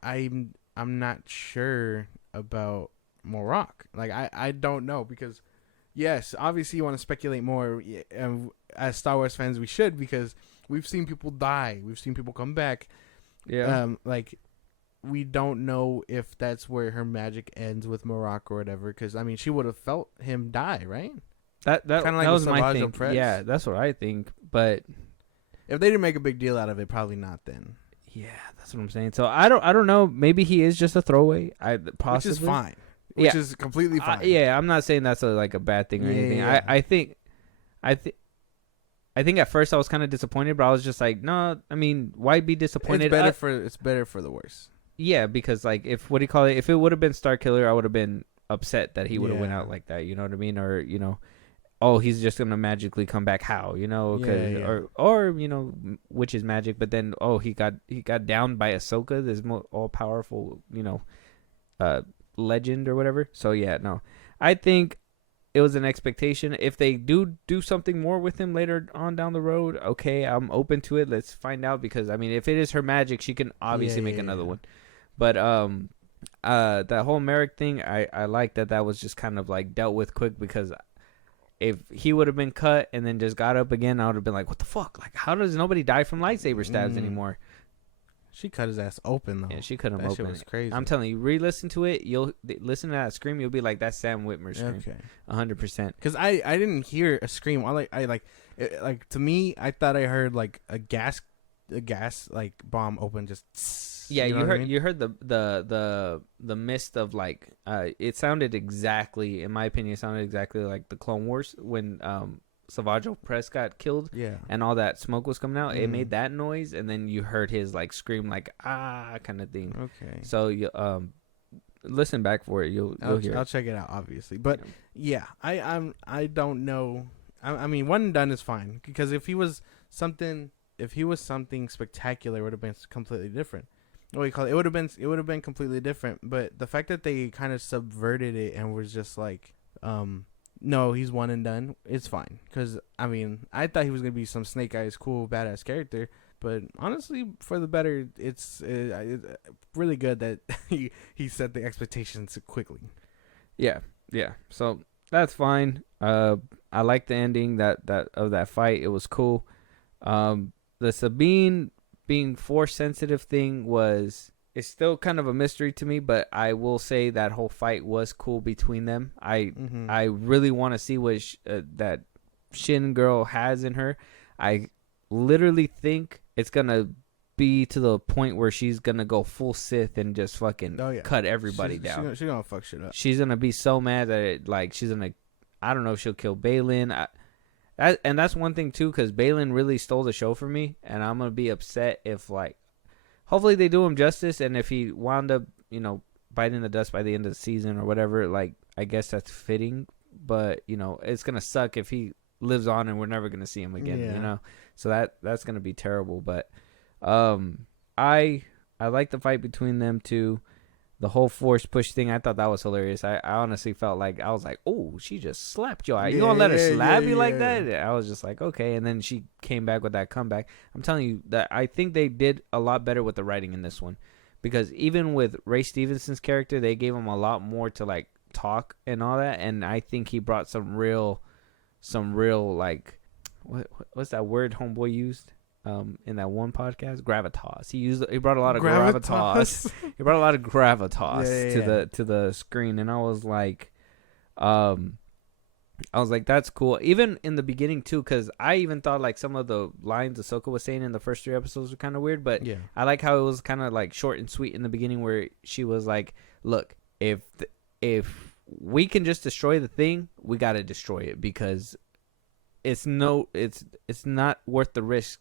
I'm not sure about Morocco. Like I don't know, because yes, obviously you want to speculate more. As Star Wars fans, we should, because we've seen people die, we've seen people come back. Yeah. Like, we don't know if that's where her magic ends with Morocco or whatever. Because I mean, she would have felt him die, right? That was my thing. Yeah, that's what I think, but. If they didn't make a big deal out of it, probably not then. Yeah, that's what I'm saying. So I don't know. Maybe he is just a throwaway. Possibly. Which is fine. Which is completely fine. I'm not saying that's like a bad thing or anything. Yeah. I think at first I was kind of disappointed, but I was just like, no. I mean, why be disappointed? It's better for the worse. Yeah, because like if it would have been Starkiller, I would have been upset that he would have went out like that. You know what I mean? Or oh, he's just gonna magically come back. How, or which is magic, but then he got downed by Ahsoka, this all powerful legend or whatever. So yeah, no, I think it was an expectation. If they do something more with him later on down the road, okay, I'm open to it. Let's find out, because I mean, if it is her magic, she can obviously make another one. But that whole Merrick thing, I like that was just kind of like dealt with quick, because if he would have been cut and then just got up again, I would have been like, what the fuck? Like, how does nobody die from lightsaber stabs anymore? She cut his ass open, though. Yeah, she cut him open. That shit was crazy. I'm telling you, re-listen to it. You'll listen to that scream. You'll be like, that's Sam Witwer's scream. Okay. 100%. Because I didn't hear a scream. To me, I thought I heard like a gas like bomb open, just. Yeah, you heard the mist of like it sounded exactly, in my opinion, it sounded exactly like the Clone Wars when Savage Opress got killed, and all that smoke was coming out. It made that noise, and then you heard his like scream, like kind of thing. Okay. So you listen back for it. You'll hear. I'll check it out, obviously. But I don't know. I mean, one and done is fine, because if he was something spectacular, it would have been completely different. What do you call it? It would have been completely different. But the fact that they kind of subverted it and was just like, no, he's one and done, it's fine. Because I mean, I thought he was gonna be some Snake Eyes cool badass character, But honestly, for the better, it's really good that he set the expectations quickly. Yeah. So that's fine. I like the ending that of that fight. It was cool. The Sabine being force sensitive thing is still kind of a mystery to me, but I will say that whole fight was cool between them. I really want to see what that Shin girl has in her. I literally think it's gonna be to the point where she's gonna go full Sith and just fucking cut everybody down. She's gonna fuck shit up. She's gonna be so mad that she's gonna, I don't know if she'll kill Balin. And that's one thing too, because Balin really stole the show for me, and I'm gonna be upset if hopefully they do him justice, and if he wound up biting the dust by the end of the season or whatever, I guess that's fitting. But it's gonna suck if he lives on and we're never gonna see him again. So that's gonna be terrible. But I like the fight between them two. The whole force push thing, I thought that was hilarious. I honestly felt like, I was like, oh, she just slapped you. You gonna let her slap you like that? I was just like, okay. And then she came back with that comeback. I'm telling you that I think they did a lot better with the writing in this one, because even with Ray Stevenson's character, they gave him a lot more to talk and all that. And I think he brought some real what's that word homeboy used? In that one podcast, gravitas. He brought a lot of gravitas. He brought a lot of gravitas to the screen, and I was like, that's cool. Even in the beginning too, because I even thought some of the lines Ahsoka was saying in the first 3 episodes were kind of weird, but I like how it was kind of short and sweet in the beginning, where she was like, "Look, if we can just destroy the thing, we got to destroy it, because it's not worth the risk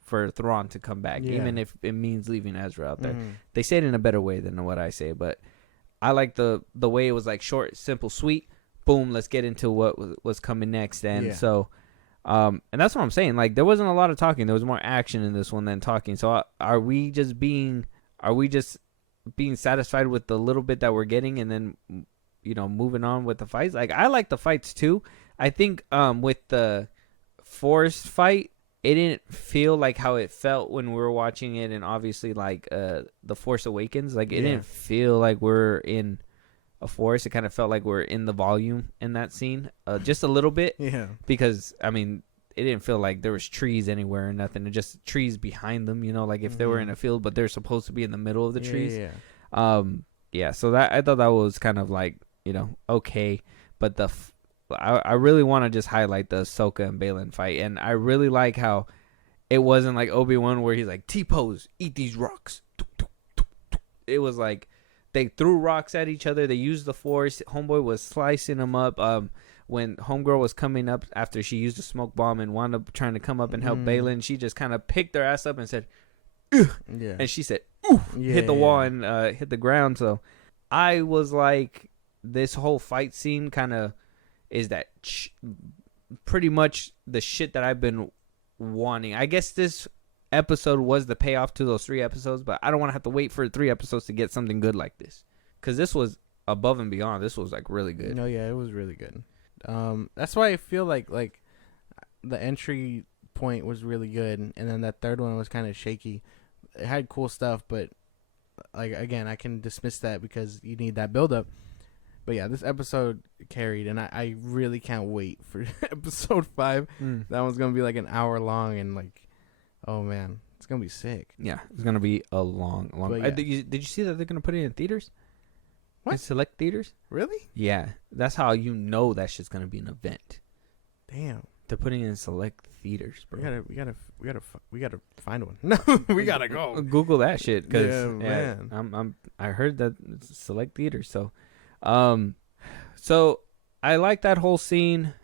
for Thrawn to come back, even if it means leaving Ezra out there." They say it in a better way than what I say, but I like the way it was short, simple, sweet. Boom, let's get into what was coming next. And so, and that's what I'm saying. There wasn't a lot of talking. There was more action in this one than talking. So are we just being satisfied with the little bit that we're getting, and then moving on with the fights? I like the fights too. I think with the Force fight, it didn't feel like how it felt when we were watching it, and obviously The Force Awakens. It didn't feel like we're in a forest. It kind of felt like we're in the volume in that scene, just a little bit. Yeah. Because it didn't feel like there was trees anywhere or nothing. It just trees behind them. If they were in a field, but they're supposed to be in the middle of the trees. Yeah. So that, I thought that was kind of okay, but I really want to just highlight the Ahsoka and Balin fight, and I really like how it wasn't like Obi-Wan where he's like, T-pose, eat these rocks. It was they threw rocks at each other. They used the Force. Homeboy was slicing them up. When Homegirl was coming up after she used a smoke bomb and wound up trying to come up and help Balin, she just kind of picked her ass up and said, "Ugh." And she said, "Ooh," hit the wall and hit the ground. So I was like, this whole fight scene kind of is that pretty much the shit that I've been wanting. I guess this episode was the payoff to those 3 episodes, but I don't want to have to wait for 3 episodes to get something good like this, because this was above and beyond. This was really good. No, yeah, it was really good. That's why I feel like the entry point was really good, and then that third one was kind of shaky. It had cool stuff, but again, I can dismiss that because you need that build up. But yeah, this episode carried, and I really can't wait for episode 5. That one's gonna be an hour long, and oh man, it's gonna be sick. Yeah, it's gonna be a long. Yeah. Did you see that they're gonna put it in theaters? What? In select theaters? Really? Yeah, that's how that shit's gonna be an event. Damn, they're putting it in select theaters, bro. We gotta find one. No, we gotta go. Google that shit, cause man. I heard that it's select theaters. So I like that whole scene.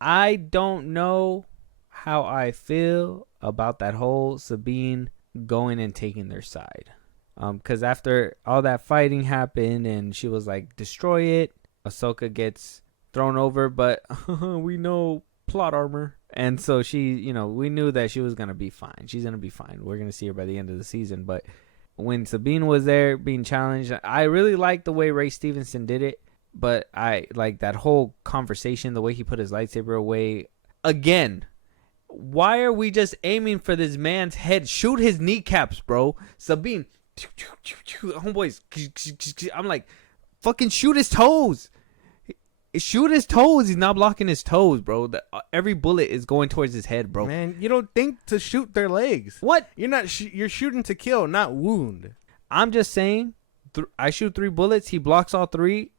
I don't know how I feel about that whole Sabine going and taking their side. Because after all that fighting happened and she was like, destroy it, Ahsoka gets thrown over, but we know plot armor. And so she, we knew that she was going to be fine. She's going to be fine. We're going to see her by the end of the season. But when Sabine was there being challenged, I really liked the way Ray Stevenson did it. But I like that whole conversation, the way he put his lightsaber away. Again, why are we just aiming for this man's head? Shoot his kneecaps, bro. Sabine, homeboys. I'm like, fucking shoot his toes. Shoot his toes. He's not blocking his toes, bro. Every bullet is going towards his head, bro. Man, you don't think to shoot their legs. What? You're not. You're shooting to kill, not wound. I'm just saying. I shoot 3 bullets. He blocks all 3.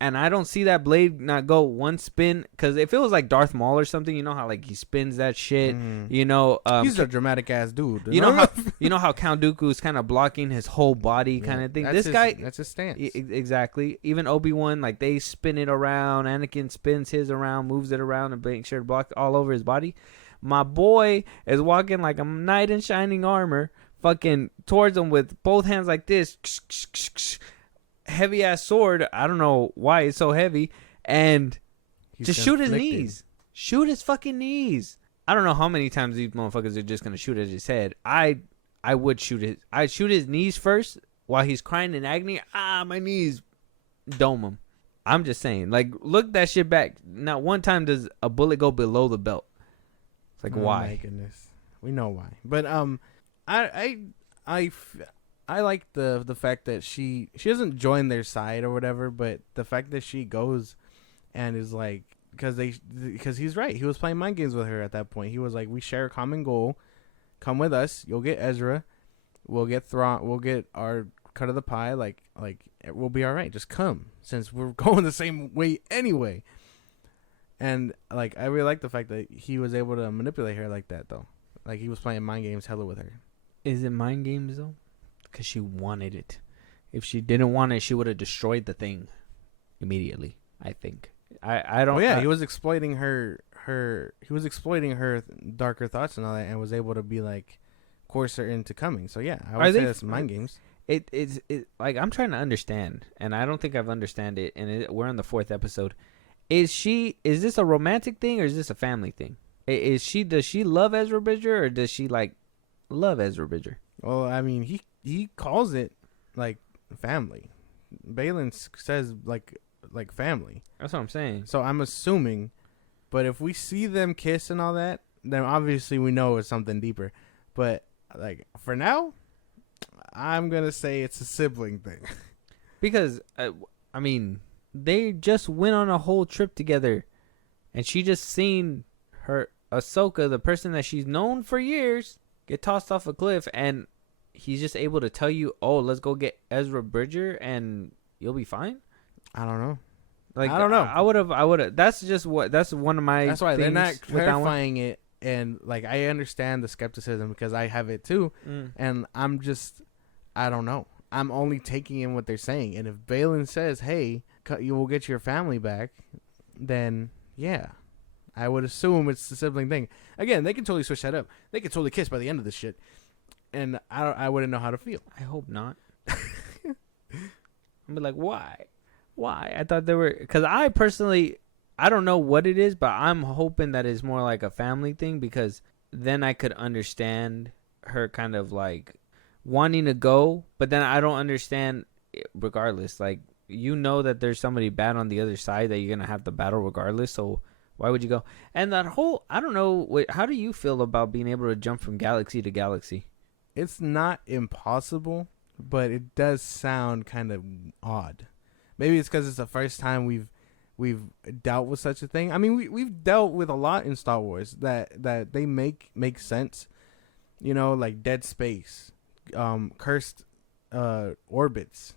And I don't see that blade not go one spin. Because if it was like Darth Maul or something, you know how like he spins that shit. You know, he's a dramatic ass dude. You know how Count Dooku is kind of blocking his whole body kind of thing. This guy, that's his stance. Exactly. Even Obi-Wan, like they spin it around. Anakin spins his around, moves it around, and makes sure to block all over his body. My boy is walking like a knight in shining armor, fucking towards him with both hands like this. Heavy ass sword. I don't know why it's so heavy. And just shoot his knees. Shoot his fucking knees. I don't know how many times these motherfuckers are just gonna shoot at his head. I would shoot his. I'd shoot his knees first while he's crying in agony. My knees. Dome him. I'm just saying. Like, look that shit back. Not one time does a bullet go below the belt. It's like, why? Oh my goodness. We know why. But I like the fact that she doesn't join their side or whatever, but the fact that she goes and is like, because he's right. He was playing mind games with her at that point. He was like, we share a common goal. Come with us. You'll get Ezra. We'll get Thrawn. We'll get our cut of the pie. Like we'll be all right. Just come, since we're going the same way anyway. And like, I really like the fact that he was able to manipulate her like that, though. Like, he was playing mind games hella with her. Is it mind games though? Because she wanted it. If she didn't want it, she would have destroyed the thing immediately. I think. I don't. Oh yeah, he was exploiting her. He was exploiting her darker thoughts and all that, and was able to be like, coerce her into coming. So yeah, I would say that's mind games. It's like, I'm trying to understand, and I don't think I've understand it. And we're on the 4th episode. Is this a romantic thing or is this a family thing? Does she love Ezra Bridger, or does she like love Ezra Bridger? Well, I mean, he calls it like family. Balin says like family. That's what I'm saying. So I'm assuming, but if we see them kiss and all that, then obviously we know it's something deeper. But like, for now, I'm gonna say it's a sibling thing. Because I mean, they just went on a whole trip together, and she just seen her Ahsoka, the person that she's known for years, get tossed off a cliff, and he's just able to tell you, "Oh, let's go get Ezra Bridger, and you'll be fine." I don't know. Like, I don't know. I would have. That's one of my. That's why they're not things with that one. clarifying it, and like, I understand the skepticism because I have it too, and I don't know. I'm only taking in what they're saying, and if Balin says, "Hey, you will get your family back," then yeah, I would assume it's the sibling thing. Again, they can totally switch that up. They could totally kiss by the end of this shit, and I wouldn't know how to feel. I hope not. I'm like, why? I thought they were, because I personally, I don't know what it is, but I'm hoping that it's more like a family thing, because then I could understand her kind of like wanting to go, but then I don't understand it regardless. Like, you know that there's somebody bad on the other side that you're gonna have to battle regardless, so why would you go? And that whole, I don't know, how do you feel about being able to jump from galaxy to galaxy? It's not impossible, but it does sound kind of odd. Maybe it's because it's the first time we've dealt with such a thing. I mean, we've dealt with a lot in Star Wars that they make sense. You know, like dead space, cursed orbits,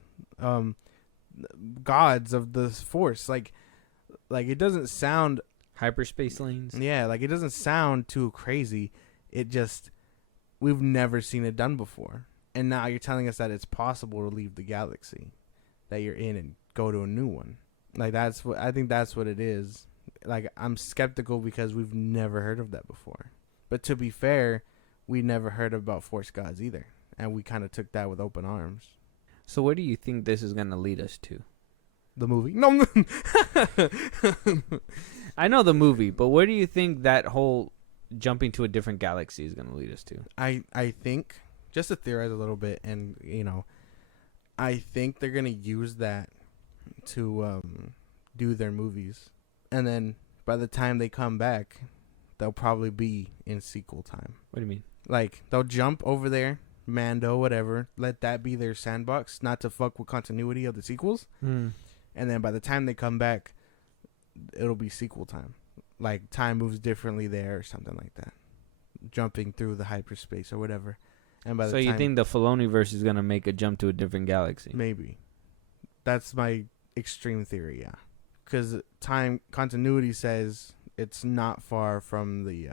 gods of the Force. Like it doesn't sound Hyperspace lanes. Yeah, like it doesn't sound too crazy. It just, we've never seen it done before, and now you're telling us that it's possible to leave the galaxy that you're in and go to a new one. Like, that's what I think. That's what it is. Like, I'm skeptical because we've never heard of that before. But to be fair, we never heard about Force gods either, and we kind of took that with open arms. So where do you think this is going to lead us to? The movie? No. I know the movie, but where do you think that whole jumping to a different galaxy is going to lead us to? I think, just to theorize a little bit, and I think they're going to use that to do their movies. And then by the time they come back, they'll probably be in sequel time. What do you mean? Like, they'll jump over there, Mando, whatever, let that be their sandbox, not to fuck with continuity of the sequels. And then by the time they come back, it'll be sequel time. Like, time moves differently there or something like that. Jumping through the hyperspace or whatever. And by the So time, you think the Filoniverse is gonna make a jump to a different galaxy? maybe. That's my extreme theory, yeah. Because time continuity says it's not far from the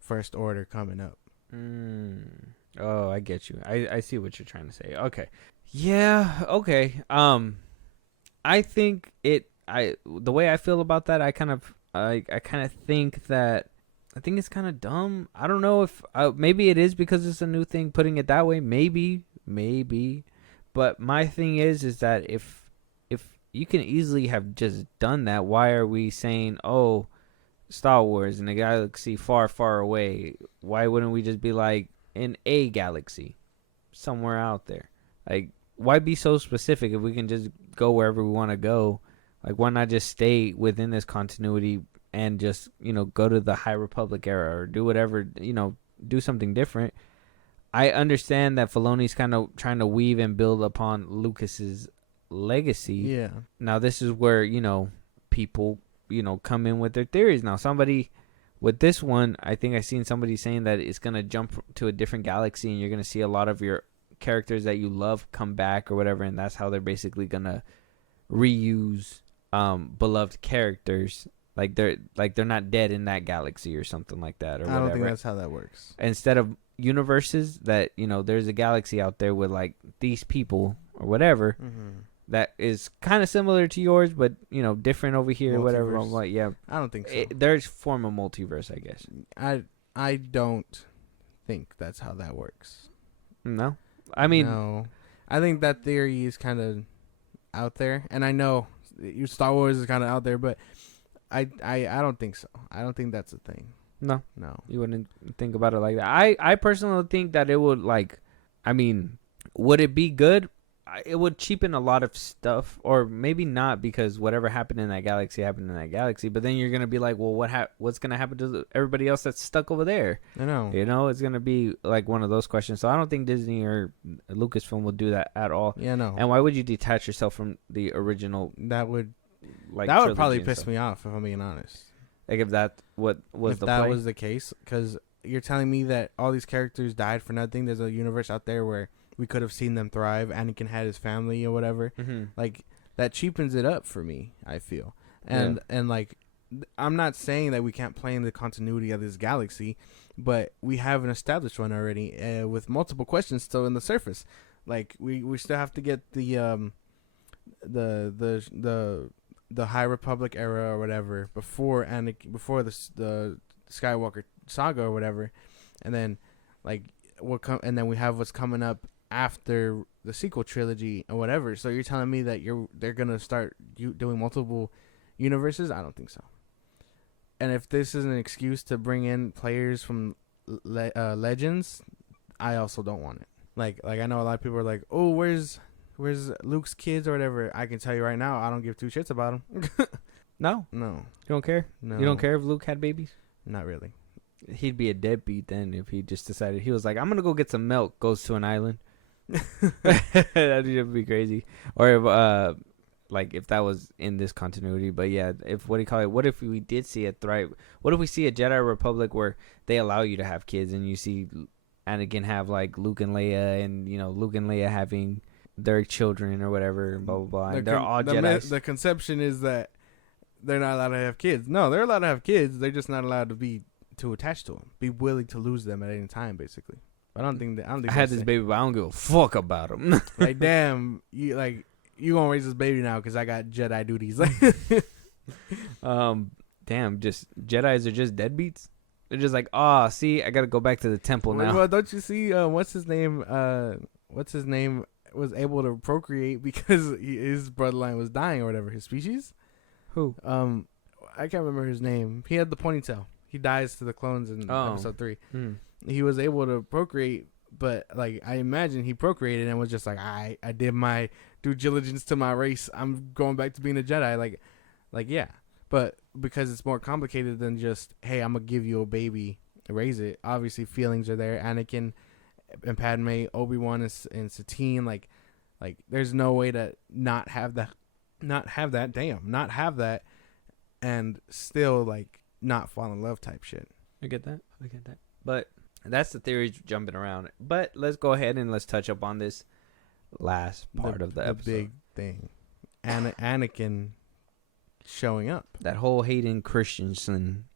First Order coming up. Oh, I get you. I see what you're trying to say. Okay. Yeah, okay. I think the way I feel about that, I kind of think that I think it's kind of dumb. I don't know if maybe it is because it's a new thing putting it that way. Maybe. But my thing is that if you can easily have just done that, why are we saying, "Oh, Star Wars in a galaxy far, far away"? Why wouldn't we just be like in a galaxy somewhere out there? Like, why be so specific if we can just go wherever we want to go? Like, why not just stay within this continuity and just, go to the High Republic era or do whatever, do something different? I understand that Filoni's kind of trying to weave and build upon Lucas's legacy. Yeah. Now, this is where, people, come in with their theories. Now, somebody with this one, I think I seen somebody saying that it's going to jump to a different galaxy and you're going to see a lot of your characters that you love come back or whatever, and that's how they're basically going to reuse beloved characters. Like they're not dead in that galaxy or something like that, or I whatever. don't think that's how that works. Instead of universes that, there's a galaxy out there with like these people or whatever that is kind of similar to yours, but different over here or whatever. I'm like, yeah, I don't think so. There's form of multiverse, I guess. I don't think that's how that works. No, I mean, no. I think that theory is kind of out there, and I know your Star Wars is kind of out there, but I don't think so. I don't think that's a thing. No, you wouldn't think about it like that. I personally think that it would would it be good? It would cheapen a lot of stuff, or maybe not, because whatever happened in that galaxy happened in that galaxy. But then you're gonna be like, well, what's gonna happen to everybody else that's stuck over there? I know. It's gonna be like one of those questions. So I don't think Disney or Lucasfilm will do that at all. Yeah, no. And why would you detach yourself from the original? That would trilogy probably and piss stuff? me off, if I'm being honest. Like, if that was the case, because you're telling me that all these characters died for nothing. There's a universe out there where we could have seen them thrive. Anakin had his family or whatever. Like, that cheapens it up for me, I feel. And like, I'm not saying that we can't play in the continuity of this galaxy, but we have an established one already with multiple questions still in the surface. Like, we still have to get the High Republic era or whatever before the Skywalker saga or whatever, and then and then we have what's coming up after the sequel trilogy or whatever. So you're telling me that they're gonna start doing multiple universes? I don't think so. And if this is an excuse to bring in players from Legends, I also don't want it. Like I know a lot of people are like, oh, where's Luke's kids or whatever? I can tell you right now, I don't give two shits about them. No. You don't care? No. You don't care if Luke had babies? Not really. He'd be a deadbeat then if he just decided, he was like, I'm gonna go get some milk, goes to an island. That'd be crazy. Or if that was in this continuity. But yeah, what if we did see what if we see a Jedi Republic where they allow you to have kids, and you see Anakin have like Luke and Leia, and Luke and Leia having their children or whatever, and blah blah blah. And they're all Jedi. The conception is that they're not allowed to have kids. No, they're allowed to have kids. They're just not allowed to be too attached to them. Be willing to lose them at any time, basically. I don't think I had this baby, but I don't give a fuck about him. Like, damn, you gonna raise this baby now because I got Jedi duties. Damn, just Jedis are just deadbeats. They're just like, see, I gotta go back to the temple now. Well, don't you see? What's his name was able to procreate because his bloodline was dying or whatever. His species. Who? I can't remember his name. He had the ponytail. He dies to the clones in episode 3. He was able to procreate, but I imagine he procreated and was just like, I did my due diligence to my race. I'm going back to being a Jedi. Yeah, But because it's more complicated than just, hey, I'm gonna give you a baby, raise it. Obviously, feelings are there. Anakin and Padme, Obi-Wan and Satine, like there's no way to not have that, and still like not fall in love type shit. I get that. But that's the theory jumping around. But let's go ahead and let's touch up on this last part of the episode. Big thing, Anakin showing up. That whole Hayden Christensen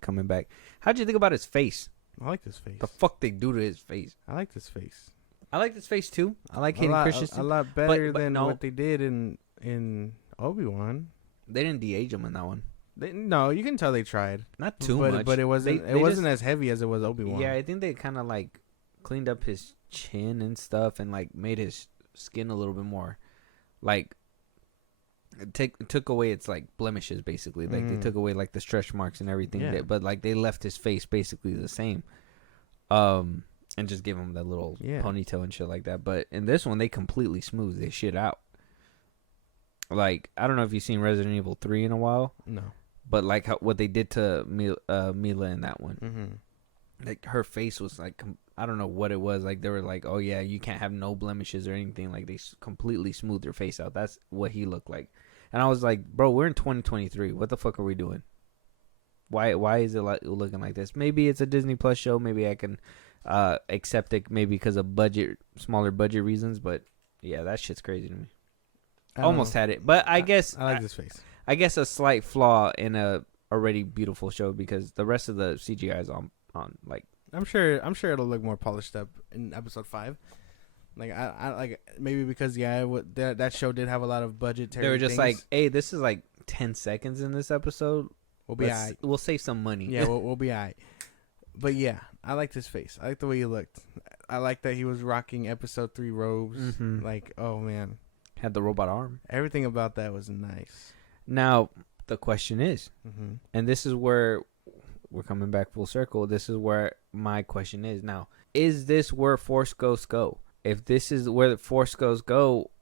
coming back. How'd you think about his face? I like this face. The fuck they do to his face? I like this face. I like this face too. I like Hayden Christensen. A lot better than no, what they did in Obi-Wan. They didn't de-age him in that one. No, you can tell they tried. Not too much. But it wasn't. They it wasn't just, as heavy as it was Obi-Wan. Yeah, I think they kind of like cleaned up his chin and stuff, and like made his skin a little bit more, like took away its like blemishes basically. Like they took away like the stretch marks and everything. Yeah. But like they left his face basically the same, and just gave him that little ponytail and shit like that. But in this one, they completely smoothed this shit out. Like, I don't know if you've seen Resident Evil 3 in a while. No. But like what they did to Mila in that one. Mm-hmm. Like her face was like, I don't know what it was. Like they were like, oh yeah, you can't have no blemishes or anything. Like they completely smoothed her face out. That's what he looked like. And I was like, bro, we're in 2023. What the fuck are we doing? Why is it looking like this? Maybe it's a Disney Plus show. Maybe I can accept it. Maybe because of smaller budget reasons. But yeah, that shit's crazy to me. Almost had it, but I guess I like this face. I guess a slight flaw in a already beautiful show because the rest of the CGI is on like. I'm sure it'll look more polished up in episode 5. Like I like maybe because that show did have a lot of budgetary. They were just things. like, hey, this is like 10 seconds in this episode. We'll be alright. We'll save some money. Yeah, we'll be alright. But yeah, I like his face. I like the way he looked. I like that he was rocking episode 3 robes. Mm-hmm. Like, oh man. Had the robot arm. Everything about that was nice. Now, the question is, and this is where we're coming back full circle. This is where my question is now. Is this where Force Ghosts go? If this is where the Force Ghosts go,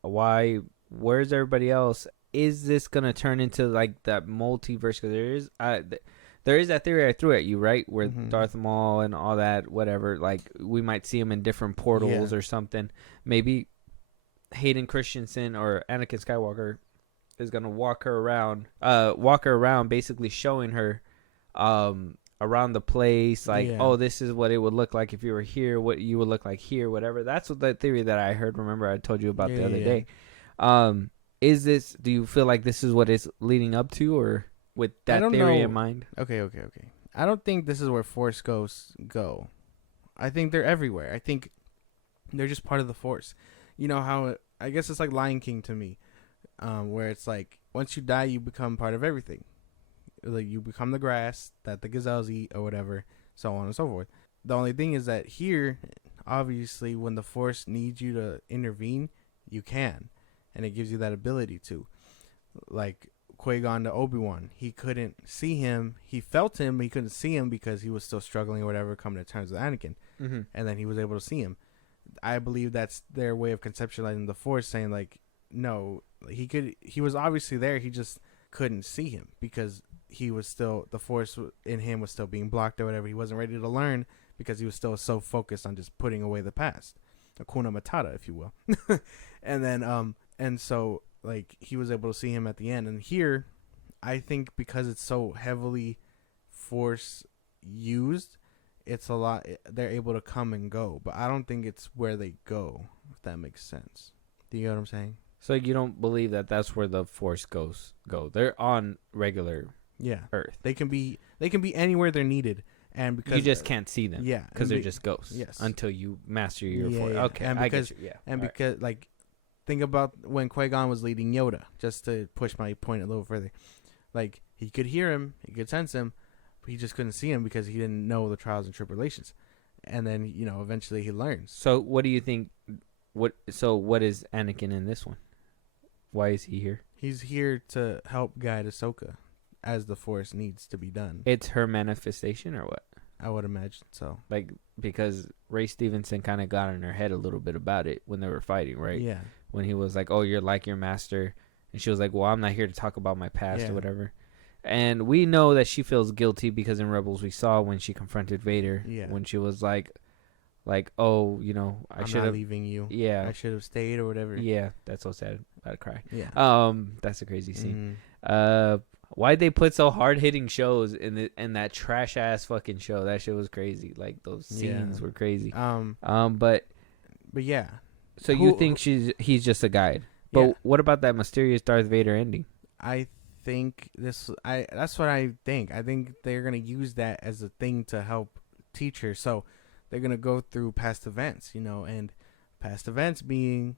where's everybody else? Is this going to turn into like that multiverse? Because there is that theory I threw at you, right? Where Darth Maul and all that, whatever, like we might see him in different portals or something. Maybe Hayden Christensen or Anakin Skywalker is gonna walk her around, basically showing her around the place, like, oh, this is what it would look like if you were here, what you would look like here, whatever. That's what the theory that I heard. Remember, I told you about the other day. Is this? Do you feel like this is what it's leading up to, or with that theory in mind? Okay. I don't think this is where Force Ghosts go. I think they're everywhere. I think they're just part of the Force. You know how I guess it's like Lion King to me, where it's like once you die, you become part of everything. Like you become the grass that the gazelles eat or whatever, so on and so forth. The only thing is that here, obviously, when the Force needs you to intervene, you can, and it gives you that ability to. Like Qui-Gon to Obi-Wan, he couldn't see him. He felt him, but he couldn't see him because he was still struggling or whatever, coming to terms with Anakin, and then he was able to see him. I believe that's their way of conceptualizing the Force, saying like, no, he was obviously there, he just couldn't see him because he was still, the Force in him was still being blocked or whatever. He wasn't ready to learn because he was still so focused on just putting away the past, Hakuna Matata, if you will. And then and so like he was able to see him at the end. And here, I think because it's so heavily Force used, it's a lot, they're able to come and go, but I don't think it's where they go, if that makes sense. Do you know what I'm saying? So you don't believe that that's where the Force Ghosts go? They're on regular Earth. They can be anywhere they're needed, and because you just can't see them. Yeah, because they're just ghosts. Yes, until you master your Force. Yeah. Okay, and because because like think about when Qui-Gon was leading Yoda. Just to push my point a little further, like he could hear him, he could sense him. He just couldn't see him because he didn't know the trials and tribulations. And then, eventually he learns. So what do you think? What is Anakin in this one? Why is he here? He's here to help guide Ahsoka as the Force needs to be done. It's her manifestation or what? I would imagine so. Like, because Ray Stevenson kind of got in her head a little bit about it when they were fighting, right? Yeah. When he was like, oh, you're like your master. And she was like, well, I'm not here to talk about my past Yeah. or whatever. And we know that she feels guilty because in Rebels we saw when she confronted Vader, Yeah. when she was like, oh, I I'm should not have. leaving you. Yeah. I should have stayed or whatever. Yeah, that's so sad. About to cry. Yeah. That's a crazy scene. Mhm. Why'd they put so hard hitting shows in that trash ass fucking show? That shit was crazy. Like those scenes were crazy. But yeah. so you think he's just a guide? But Yeah. what about that mysterious Darth Vader ending? I think that's what I think. I think they're gonna use that as a thing to help teach her. So they're gonna go through past events, and past events being,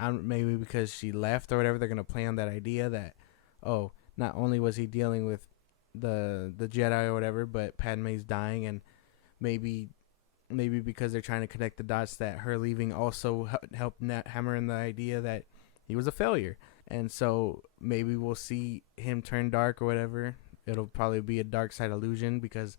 maybe because she left or whatever. They're gonna play on that idea that, not only was he dealing with the Jedi or whatever, but Padme's dying, and maybe because they're trying to connect the dots that her leaving also helped hammer in the idea that he was a failure. And so maybe we'll see him turn dark or whatever. It'll probably be a dark side illusion, because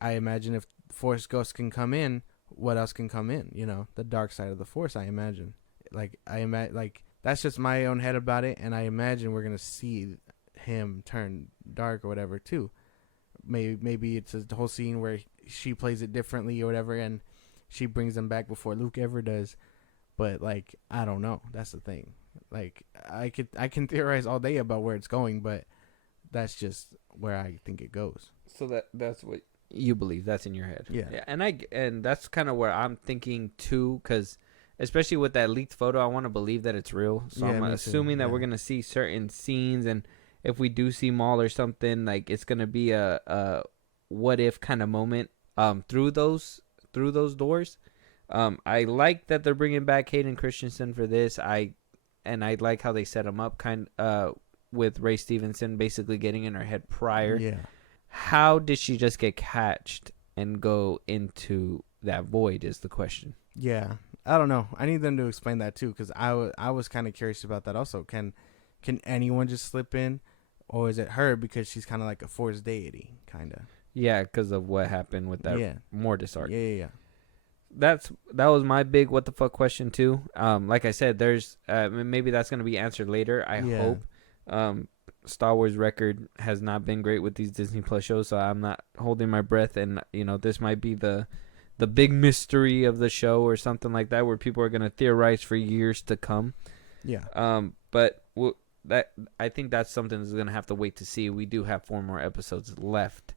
I imagine if Force ghosts can come in, what else can come in? The dark side of the Force, I imagine. That's just my own head about it, and I imagine we're going to see him turn dark or whatever too. Maybe it's a whole scene where she plays it differently or whatever, and she brings him back before Luke ever does. But I don't know. That's the thing. I can theorize all day about where it's going, but that's just where I think it goes. So that's what you believe. That's in your head. Yeah. And that's kind of where I'm thinking too, because especially with that leaked photo, I want to believe that it's real. So I'm assuming that we're gonna see certain scenes, and if we do see Maul or something, it's gonna be a what if kind of moment through those doors. I like that they're bringing back Hayden Christensen for this. I like how they set him up with Ray Stevenson basically getting in her head prior. Yeah. How did she just get catched and go into that void is the question. Yeah. I don't know. I need them to explain that too, because I was kind of curious about that also. Can anyone just slip in, or is it her because she's kind of like a Force deity, kind of? Yeah, because of what happened with that Mortis arc. Yeah. That was my big what the fuck question too. Like I said, there's maybe that's gonna be answered later. I hope. Star Wars record has not been great with these Disney Plus shows, so I'm not holding my breath. And this might be the big mystery of the show or something like that, where people are gonna theorize for years to come. Yeah. But that I think that's something that's gonna have to wait to see. We do have 4 more episodes left.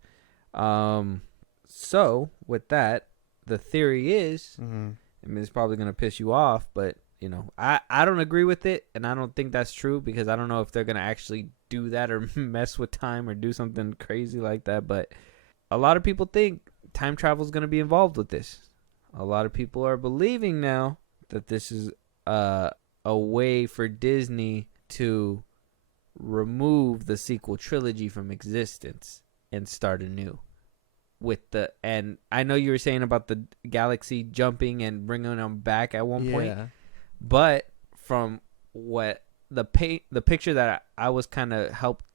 So with that, the theory is, I mean, it's probably gonna piss you off, but I don't agree with it, and I don't think that's true, because I don't know if they're gonna actually do that or mess with time or do something crazy like that. But a lot of people think time travel is gonna be involved with this. A lot of people are believing now that this is a way for Disney to remove the sequel trilogy from existence and start anew. And I know you were saying about the galaxy jumping and bringing them back at one point, but from what the picture that I was kind of helped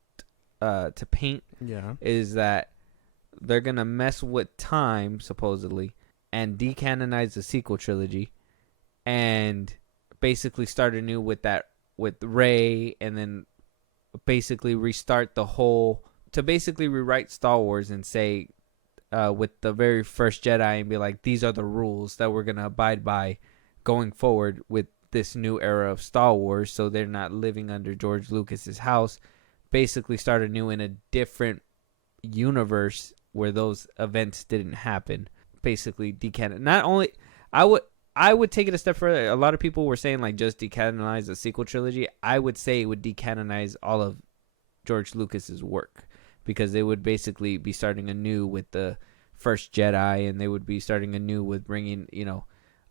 to paint, is that they're gonna mess with time supposedly and decanonize the sequel trilogy and basically start anew with Rey, and then basically restart to basically rewrite Star Wars and say, with the very first Jedi, and be like, these are the rules that we're going to abide by going forward with this new era of Star Wars, so they're not living under George Lucas's house. Basically start anew in a different universe where those events didn't happen. Basically decanon. Not only, I would take it a step further. A lot of people were saying just decanonize the sequel trilogy. I would say it would decanonize all of George Lucas's work, because they would basically be starting anew with the first Jedi, and they would be starting anew with bringing,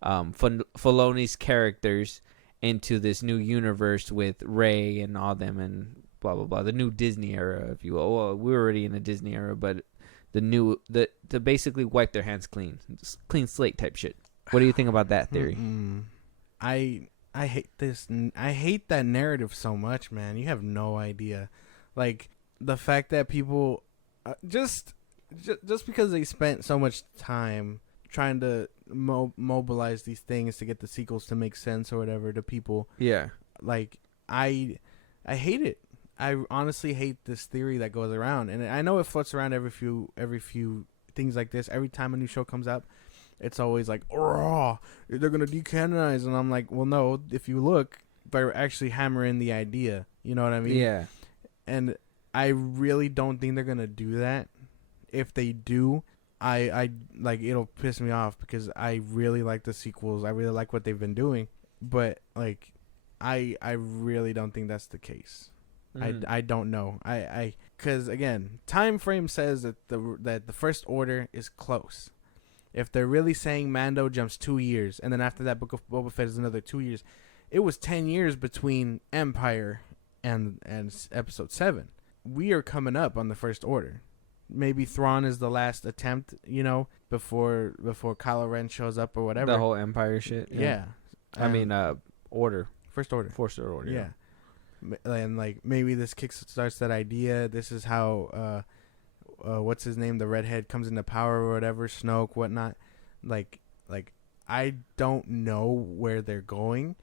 Filoni's characters into this new universe with Rey and all them and blah, blah, blah. The new Disney era, if you will. Well, we were already in the Disney era, but to basically wipe their hands clean. Just clean slate type shit. What do you think about that theory? I hate this. I hate that narrative so much, man. You have no idea. The fact that people just because they spent so much time trying to mobilize these things to get the sequels to make sense or whatever to people. Yeah. I hate it. I honestly hate this theory that goes around, and I know it floats around every few things like this. Every time a new show comes up, it's always like, oh, they're gonna decanonize, and I'm like, well, no. If you look, they're actually hammering the idea. You know what I mean? Yeah. And I really don't think they're gonna do that. If they do, I like it'll piss me off because I really like the sequels. I really like what they've been doing, but like, I really don't think that's the case. I don't know. Because again, time frame says that the First Order is close. If they're really saying Mando jumps 2 years, and then after that, Book of Boba Fett is another 2 years, it was 10 years between Empire and Episode 7. We are coming up on the First Order. Maybe Thrawn is the last attempt, before Kylo Ren shows up or whatever. The whole Empire shit. Yeah. I mean, Order. First Order. Force Order. Yeah. And like maybe this kickstarts that idea. This is how what's his name, the redhead, comes into power or whatever, Snoke, whatnot. Like I don't know where they're going,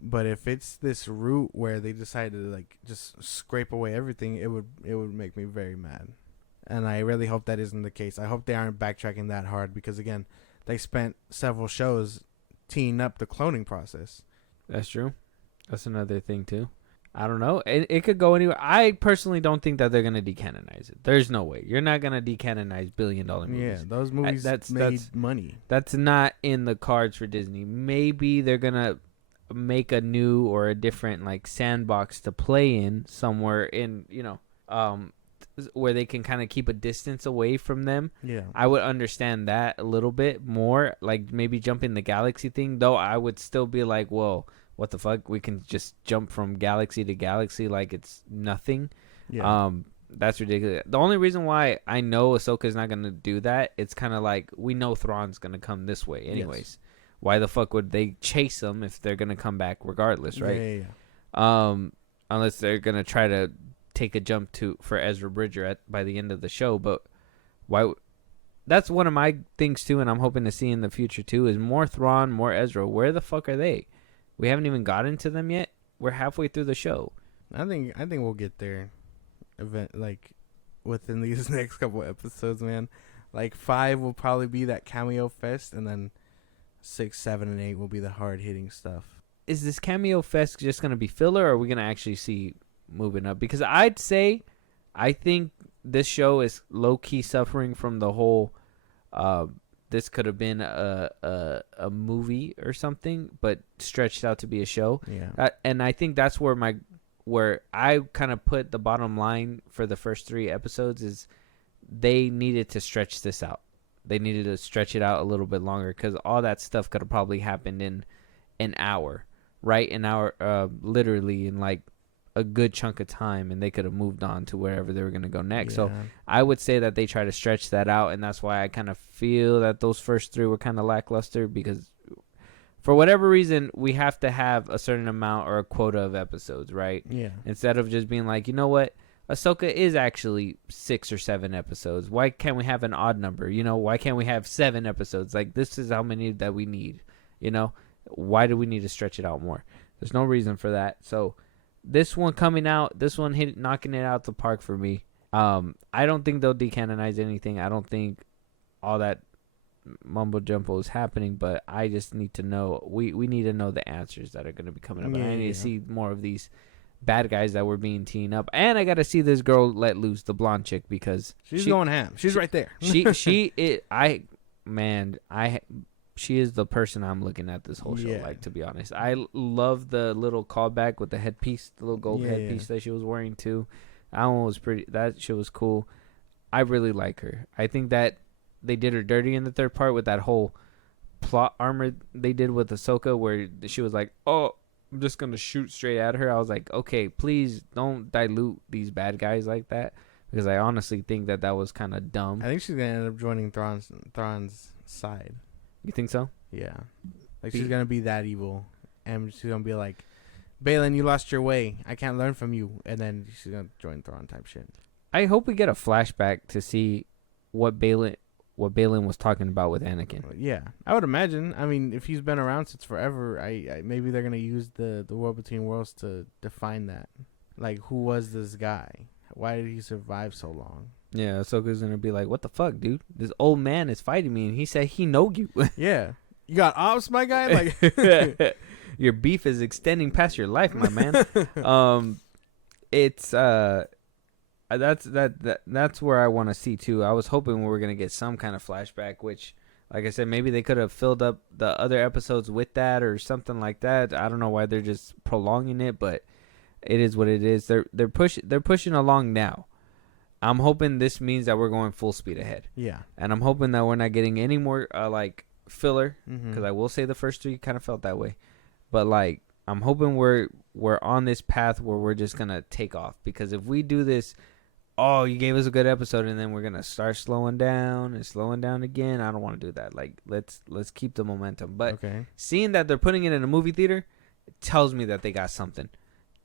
but if it's this route where they decide to like just scrape away everything, it would make me very mad. And I really hope that isn't the case. I hope they aren't backtracking that hard because again, they spent several shows teeing up the cloning process. That's true. That's another thing too. I don't know. It could go anywhere. I personally don't think that they're gonna decanonize it. There's no way. You're not gonna decanonize $1 billion movies. Yeah, those movies made money. That's not in the cards for Disney. Maybe they're gonna make a new or a different like sandbox to play in somewhere in where they can kind of keep a distance away from them. Yeah, I would understand that a little bit more. Like maybe jumping the galaxy thing, though. I would still be like, well, what the fuck? We can just jump from galaxy to galaxy like it's nothing. Yeah. That's ridiculous. The only reason why I know Ahsoka's not gonna do that, it's kind of like we know Thrawn's gonna come this way anyways. Yes. Why the fuck would they chase them if they're gonna come back regardless, right? Yeah. Unless they're gonna try to take a jump for Ezra Bridger by the end of the show, but why? That's one of my things too, and I'm hoping to see in the future too. Is more Thrawn, more Ezra. Where the fuck are they? We haven't even gotten to them yet. We're halfway through the show. I think we'll get there, within these next couple episodes, man. Like 5 will probably be that cameo fest, and then 6, 7, and 8 will be the hard hitting stuff. Is this cameo fest just gonna be filler, or are we gonna actually see moving up? Because I think this show is low key suffering from the whole. This could have been a movie or something, but stretched out to be a show. Yeah. And I think that's where I kind of put the bottom line for the first 3 episodes is they needed to stretch this out. They needed to stretch it out a little bit longer because all that stuff could have probably happened in an hour, right? An hour, literally in like a good chunk of time, and they could have moved on to wherever they were going to go next. Yeah. So I would say that they try to stretch that out, and that's why I kind of feel that those first 3 were kind of lackluster because for whatever reason, we have to have a certain amount or a quota of episodes, right? Yeah. Instead of just being like, you know what? Ahsoka is actually 6 or 7 episodes. Why can't we have an odd number? Why can't we have 7 episodes? Like, this is how many that we need. Why do we need to stretch it out more? There's no reason for that. So this one coming out, knocking it out the park for me. I don't think they'll decanonize anything. I don't think all that mumbo jumbo is happening, but I just need to know. We need to know the answers that are going to be coming up. Yeah, I need to see more of these bad guys that were being teamed up, and I got to see this girl let loose, the blonde chick, because she's going ham. She's right there. She is the person I'm looking at this whole show. Yeah. Like, to be honest, I love the little callback with the headpiece, the little gold headpiece that she was wearing too. That one was pretty. That shit was cool. I really like her. I think that they did her dirty in the 3rd part with that whole plot armor they did with Ahsoka, where she was like, "Oh, I'm just gonna shoot straight at her." I was like, "Okay, please don't dilute these bad guys like that," because I honestly think that was kind of dumb. I think she's gonna end up joining Thrawn's side. You think so? Yeah, like she's gonna be that evil, and she's gonna be like, "Balin, you lost your way. I can't learn from you," and then she's gonna join Thrawn type shit. I hope we get a flashback to see what Balin was talking about with Anakin. Yeah, I would imagine. I mean, if he's been around since forever, I maybe they're gonna use the War Between Worlds to define that. Like, who was this guy? Why did he survive so long? Yeah, Ahsoka's gonna be like, "What the fuck, dude? This old man is fighting me, and he said he know you." Yeah, you got ops, my guy. Like, your beef is extending past your life, my man. It's that's where I want to see too. I was hoping we were gonna get some kind of flashback, which, like I said, maybe they could have filled up the other episodes with that or something like that. I don't know why they're just prolonging it, but it is what it is. They're pushing along now. I'm hoping this means that we're going full speed ahead. yeah. And I'm hoping that we're not getting any more like filler, Mm-hmm. because I will say the first 3 kind of felt that way. But like, I'm hoping we're on this path where we're just gonna take off. Because if we do this, oh, you gave us a good episode, and then we're gonna start slowing down again. I don't want to do that. Like, let's keep the momentum. But Okay. seeing that they're putting it in a movie theater, it tells me that they got something.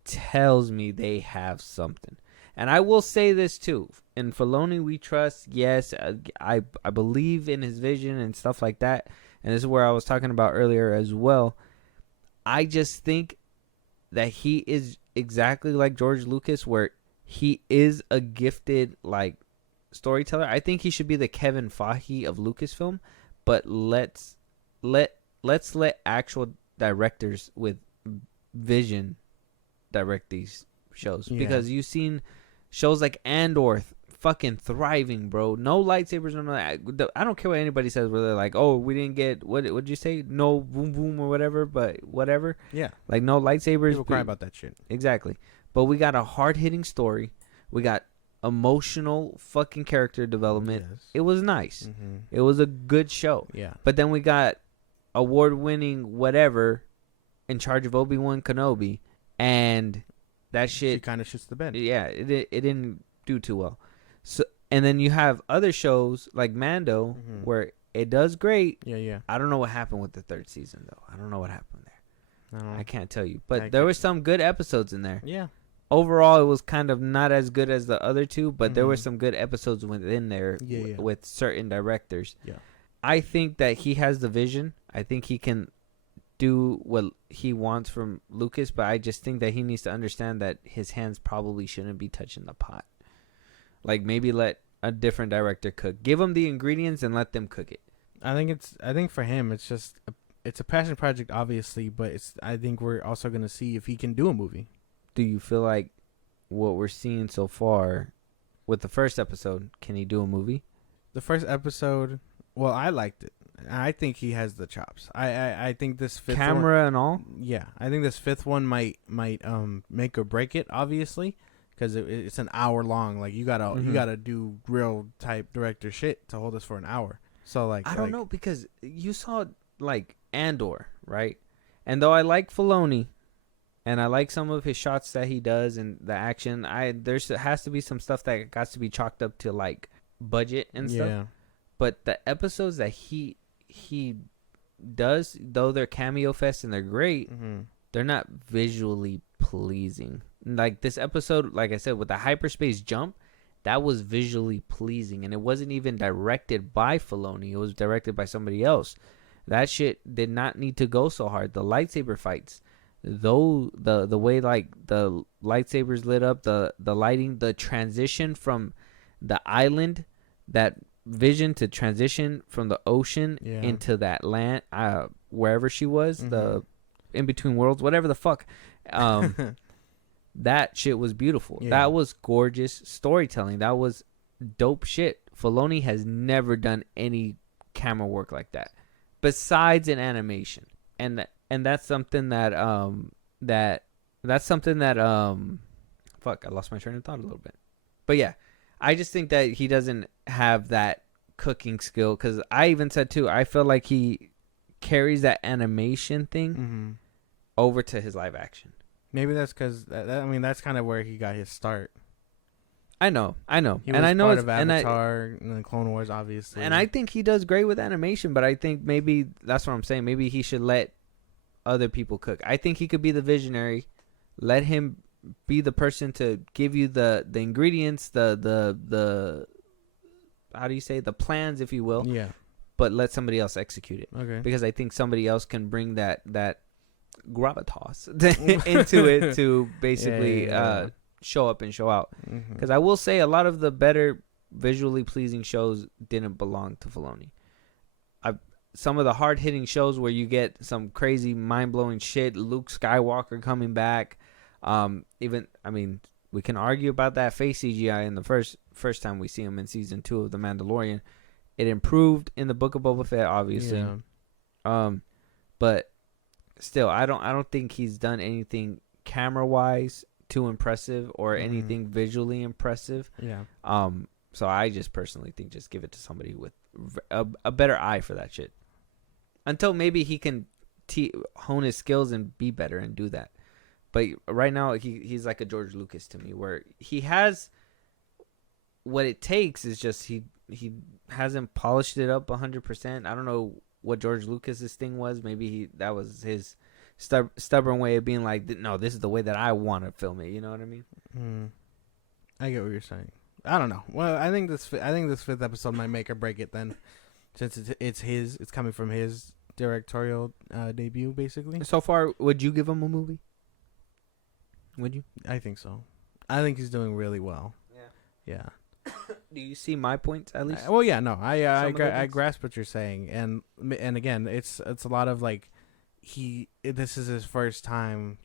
Tells me they have something. And I will say this too. In Filoni, we trust. Yes, I believe in his vision and stuff like that. And this is where I was talking about earlier as well. I just think that he is exactly like George Lucas, where he is a gifted like storyteller. I think he should be the Kevin Feige of Lucasfilm, but let's let actual directors with vision direct these shows. Yeah. Because you've seen shows like Andor fucking thriving, bro. No lightsabers, no I don't care what anybody says, where they're like, oh, we didn't get what'd you say, no boom boom or whatever, but whatever. Yeah. Like, no lightsabers. People cry about that shit. Exactly. But we got a hard-hitting story. We got emotional fucking character development. Yes. It was nice. Mm-hmm. It was a good show. Yeah. But then we got award-winning whatever in charge of Obi-Wan Kenobi, and that She shit, kind of shits the bed. yeah, it didn't do too well. So, and then you have other shows like Mando, Mhm. where it does great. Yeah. Yeah. I don't know what happened with the 3rd season, though. I don't know what happened there. I don't know. I can't tell you. But I there were can't- some good episodes in there. Yeah. Overall, it was kind of not as good as the other 2, but there were Mhm. some good episodes within there Yeah. with certain directors. Yeah. I think that he has the vision. I think he can do what he wants from Lucas, but I just think that he needs to understand that his hands probably shouldn't be touching the pot. Like, maybe let a different director cook. Give them the ingredients and let them cook it. I think for him, it's just it's a passion project, obviously, but I think we're also gonna see if he can do a movie. Do you feel like what we're seeing so far with the first episode, can he do a movie? The first episode, well, I liked it. I think he has the chops. I think this fifth Camera and all? one, yeah, I think this 5th one might make or break it, obviously, because it's an hour long. Like, you gotta do real type director shit to hold us for an hour. So like, I don't know, because you saw like Andor, right? And though I like Filoni, and I like some of his shots that he does and the action, there has to be some stuff that got to be chalked up to like budget and stuff. Yeah. But the episodes that he does, though they're cameo fest and they're great, Mm-hmm. they're not visually pleasing. Like this episode, like I said, with the hyperspace jump, that was visually pleasing, and it wasn't even directed by Filoni. It was directed by somebody else. That shit did not need to go so hard. The lightsaber fights, though, the way like the lightsabers lit up, the lighting, the transition from the island, that vision to transition from the ocean into that land, wherever she was, the in between worlds, whatever the fuck. That shit was beautiful. Yeah. That was gorgeous storytelling. That was dope shit. Filoni has never done any camera work like that, besides in animation, and that's something that fuck, I lost my train of thought a little bit. But yeah, I just think that he doesn't have that cooking skill, because I even said too, I feel like he carries that animation thing over to his live action. Maybe that's because that's kind of where he got his start. I know, He and was I know part it's of Avatar and the Clone Wars, obviously. and I think he does great with animation, but I think maybe that's what I'm saying. Maybe he should let other people cook. I think he could be the visionary. Let him be the person to give you the ingredients, the how do you say, the plans, if you will. Yeah. But let somebody else execute it. Okay. Because I think somebody else can bring that gravitas into it to basically show up and show out. Mm-hmm. Because I will say a lot of the better visually pleasing shows didn't belong to Filoni. Some of the hard hitting shows where you get some crazy mind blowing shit, Luke Skywalker coming back. We can argue about that face CGI in the first time we see him in season 2 of The Mandalorian. It improved in the Book of Boba Fett, obviously. Yeah. But still, I don't think he's done anything camera wise too impressive or anything visually impressive. Yeah. So I just personally think just give it to somebody with a better eye for that shit. Until maybe he can hone his skills and be better and do that. But right now, he's like a George Lucas to me, where he has what it takes. Is just he hasn't polished it up 100%. I don't know what George Lucas's thing was. Maybe that was his stubborn way of being like, no, this is the way that I want to film it. You know what I mean? I get what you're saying. I don't know. Well, I think this 5th episode might make or break it then, since it's coming from his directorial debut, basically. So far, would you give him a movie? Would you? I think so. I think he's doing really well. Yeah. Do you see my points at least? Well, yeah, no, I things? grasp what you're saying, and again, it's a lot of like this is his first time,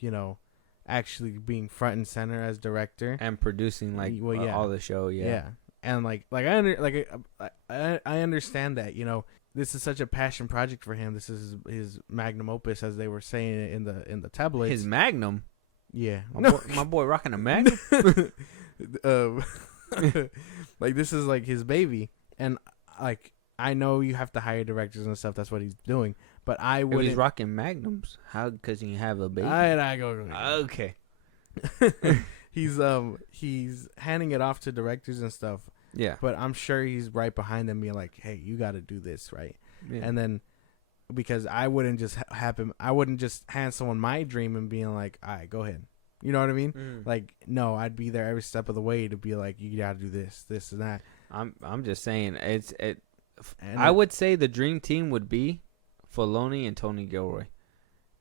actually being front and center as director And producing all the show, yeah. And I understand that, this is such a passion project for him. This is his magnum opus, as they were saying in the tabloids. His Magnum. Yeah, My boy rocking a Magnum. Like this is like his baby, and like I know you have to hire directors and stuff. That's what he's doing, but I If wouldn't. he's rocking Magnums, how? Because you have a baby. I go. Okay. He's handing it off to directors and stuff. Yeah. But I'm sure he's right behind them, being like, "Hey, you got to do this, right?" Yeah. And then, because I wouldn't just I wouldn't just hand someone my dream and being like, "All right, go ahead." You know what I mean? Like, no, I'd be there every step of the way to be like, "You got to do this, this, and that." I'm just saying I would say the dream team would be Filoni and Tony Gilroy.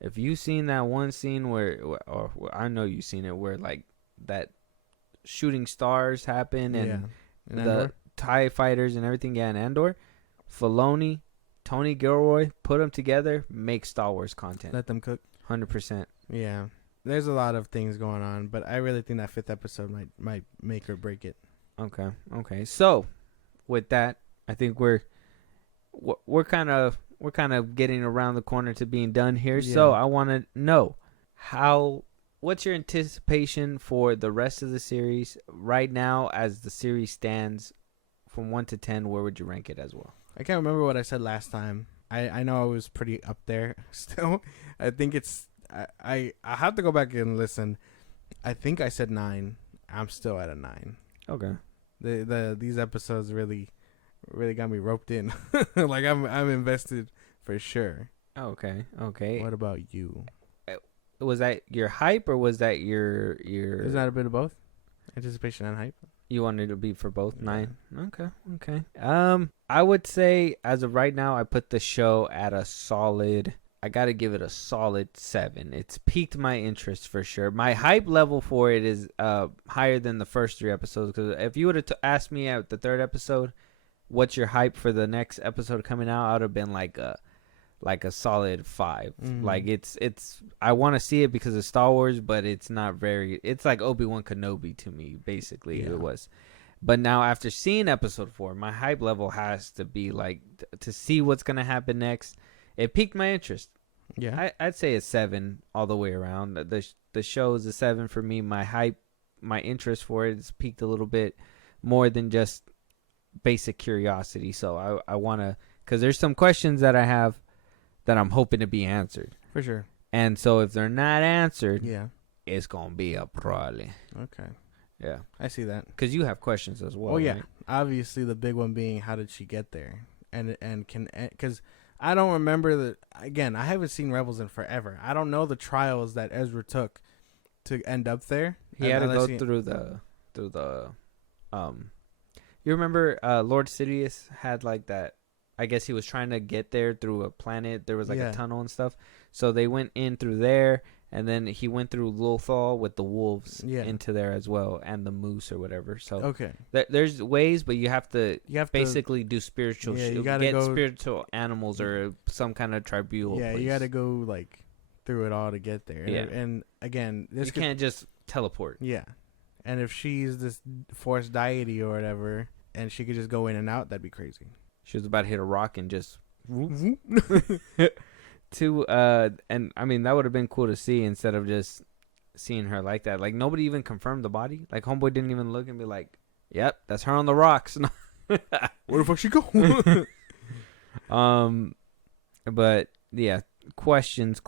If you've seen that one scene or I know you've seen it, where like that shooting stars happen and the TIE fighters and everything, and Andor, Filoni, Tony Gilroy, put them together, make Star Wars content. Let them cook. 100%. Yeah. There's a lot of things going on, but I really think that 5th episode might make or break it. Okay. So, with that, I think we're kind of getting around the corner to being done here. Yeah. So, I want to know what's your anticipation for the rest of the series right now as the series stands from 1 to 10? Where would you rank it as well? I can't remember what I said last time. I know I was pretty up there still. I think it's I have to go back and listen. I think I said 9. I'm still at a 9. Okay. These episodes really got me roped in. Like I'm invested for sure. Okay. What about you? Was that your hype or was that your? Is that a bit of both? Anticipation and hype? You wanted to be for both? Yeah. 9. Okay. I would say as of right now, I put the show at a solid. I got to give it a solid 7. It's piqued my interest for sure. My hype level for it is higher than the first 3 episodes. Because if you would have asked me at the 3rd episode, what's your hype for the next episode coming out, I would have been like a solid 5. Like it's I want to see it because of Star Wars, but it's not very. It's like Obi-Wan Kenobi to me, basically. Yeah. It was. But now after seeing episode 4, my hype level has to be like to see what's gonna happen next. It piqued my interest. Yeah. I'd say a 7 all the way around. The show is a 7 for me. My hype, my interest for it is piqued a little bit more than just basic curiosity. So I want to, because there's some questions that I have that I'm hoping to be answered. For sure. And so if they're not answered, it's going to be a probably. Okay. Yeah. I see that. Because you have questions as well. Oh, yeah. Right? Obviously, the big one being, how did she get there? And can, because I don't remember again, I haven't seen Rebels in forever. I don't know the trials that Ezra took to end up there. He had to go through the you remember Lord Sidious had like that, I guess he was trying to get there through a planet. There was like a tunnel and stuff. So they went in through there, And then he went through Lothal with the wolves Yeah. into there as well, and the moose or whatever. So Okay. there's ways, but you have to You have basically do spiritual Yeah, you shit. gotta Get go- spiritual animals or some kind of tribunal. Yeah, place. you got to go like through it all to get there. Yeah. And again, this You could, can't just teleport. Yeah. And if she's this forced deity or whatever, and she could just go in and out, that'd be crazy. She was about to hit a rock and just and I mean that would have been cool to see instead of just seeing her like that. Like nobody even confirmed the body. Like homeboy didn't even look and be like, "Yep, that's her on the rocks." Where the fuck she go? But yeah, questions.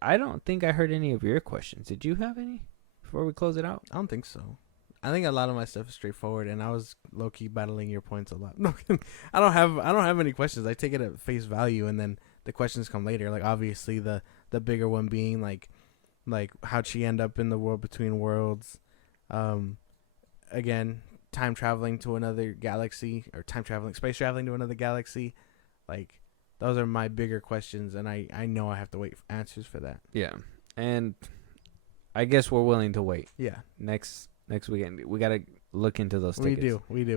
I don't think I heard any of your questions. Did you have any before we close it out? I don't think so. I think a lot of my stuff is straightforward, and I was low key battling your points a lot. No, I don't have any questions. I take it at face value, and then the questions come later. Like obviously the bigger one being like how'd she end up in the world between worlds? Again, time traveling to another galaxy, or space traveling to another galaxy. Like those are my bigger questions, and I know I have to wait for answers for that. Yeah, and I guess we're willing to wait. Yeah. Next weekend, we gotta look into those tickets. We do.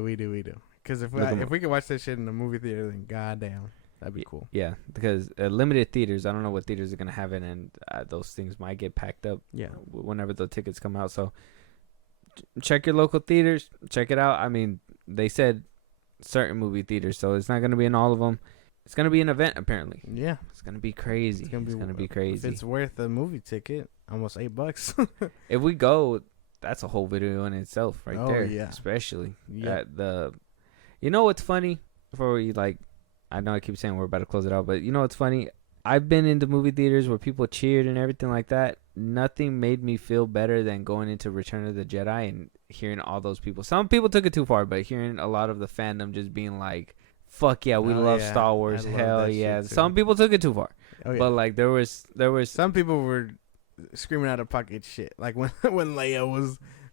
Because if we could watch that shit in the movie theater, then goddamn, that'd be cool. Yeah, because limited theaters. I don't know what theaters are gonna have it, and those things might get packed up. Yeah. Whenever the tickets come out, so check your local theaters. Check it out. I mean, they said certain movie theaters, so it's not gonna be in all of them. It's gonna be an event apparently. Yeah. It's gonna be crazy. It's gonna be crazy. If it's worth a movie ticket, almost $8. If we go, that's a whole video in itself, right there. Yeah. Especially Yeah. You know what's funny? Before we I know I keep saying we're about to close it out, but you know what's funny? I've been into movie theaters where people cheered and everything like that. Nothing made me feel better than going into Return of the Jedi and hearing all those people. Some people took it too far, but hearing a lot of the fandom just being like, "Fuck yeah, we love Star Wars, I love hell that yeah." shit too. Some people took it too far, Oh, yeah. but like there was Some people were screaming out of pocket shit. Like when Leia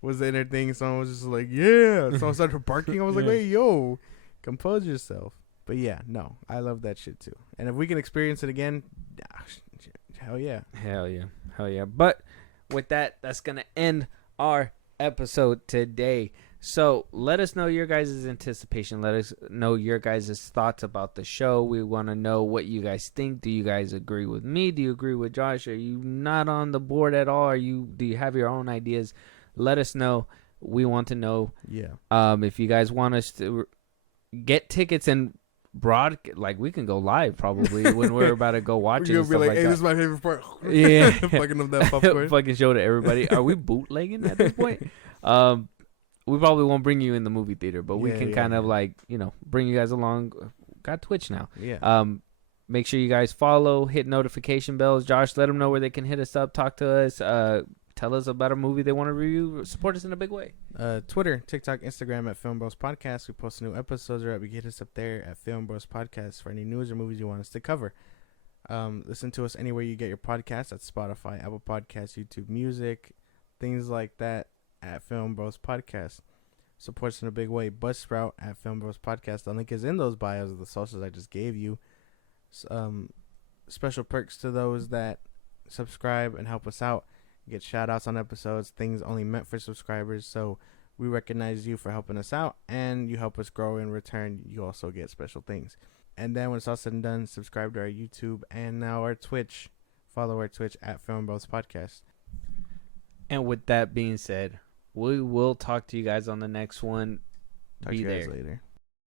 was in her thing, someone was just like, "Yeah." Someone started barking. I was like, Yeah. "Hey, yo, compose yourself." But yeah, no, I love that shit too. And if we can experience it again, hell yeah. Hell yeah. But with that, that's going to end our episode today. So let us know your guys' anticipation. Let us know your guys' thoughts about the show. We want to know what you guys think. Do you guys agree with me? Do you agree with Josh? Are you not on the board at all? Do you have your own ideas? Let us know. We want to know. Yeah. If you guys want us to get tickets and like we can go live probably when we're about to go watch it. You'll And be stuff like, like "Hey, that. this is my favorite part." Yeah. Fucking up that popcorn. Fucking show to everybody. Are we bootlegging at this point? We probably won't bring you in the movie theater, but we can kind of like, bring you guys along. Got Twitch now. Yeah. Make sure you guys follow, hit notification bells. Josh, let them know where they can hit us up, talk to us, tell us about a movie they want to review, support us in a big way. Twitter, TikTok, Instagram at FilmBros Podcast. We post new episodes right. We get us up there at FilmBros Podcast for any news or movies you want us to cover. Listen to us anywhere you get your podcasts. That's Spotify, Apple Podcasts, YouTube Music, things like that at FilmBros Podcast. Support us in a big way. Buzzsprout at FilmBros Podcast. The link is in those bios of the socials I just gave you. Special perks to those that subscribe and help us out. You get shout outs on episodes, things only meant for subscribers. So we recognize you for helping us out, and you help us grow in return. You also get special things. And then when it's all said and done, subscribe to our YouTube and now our Twitch. Follow our Twitch at FilmBros Podcast. And with that being said, we will talk to you guys on the next one. Talk to you guys later.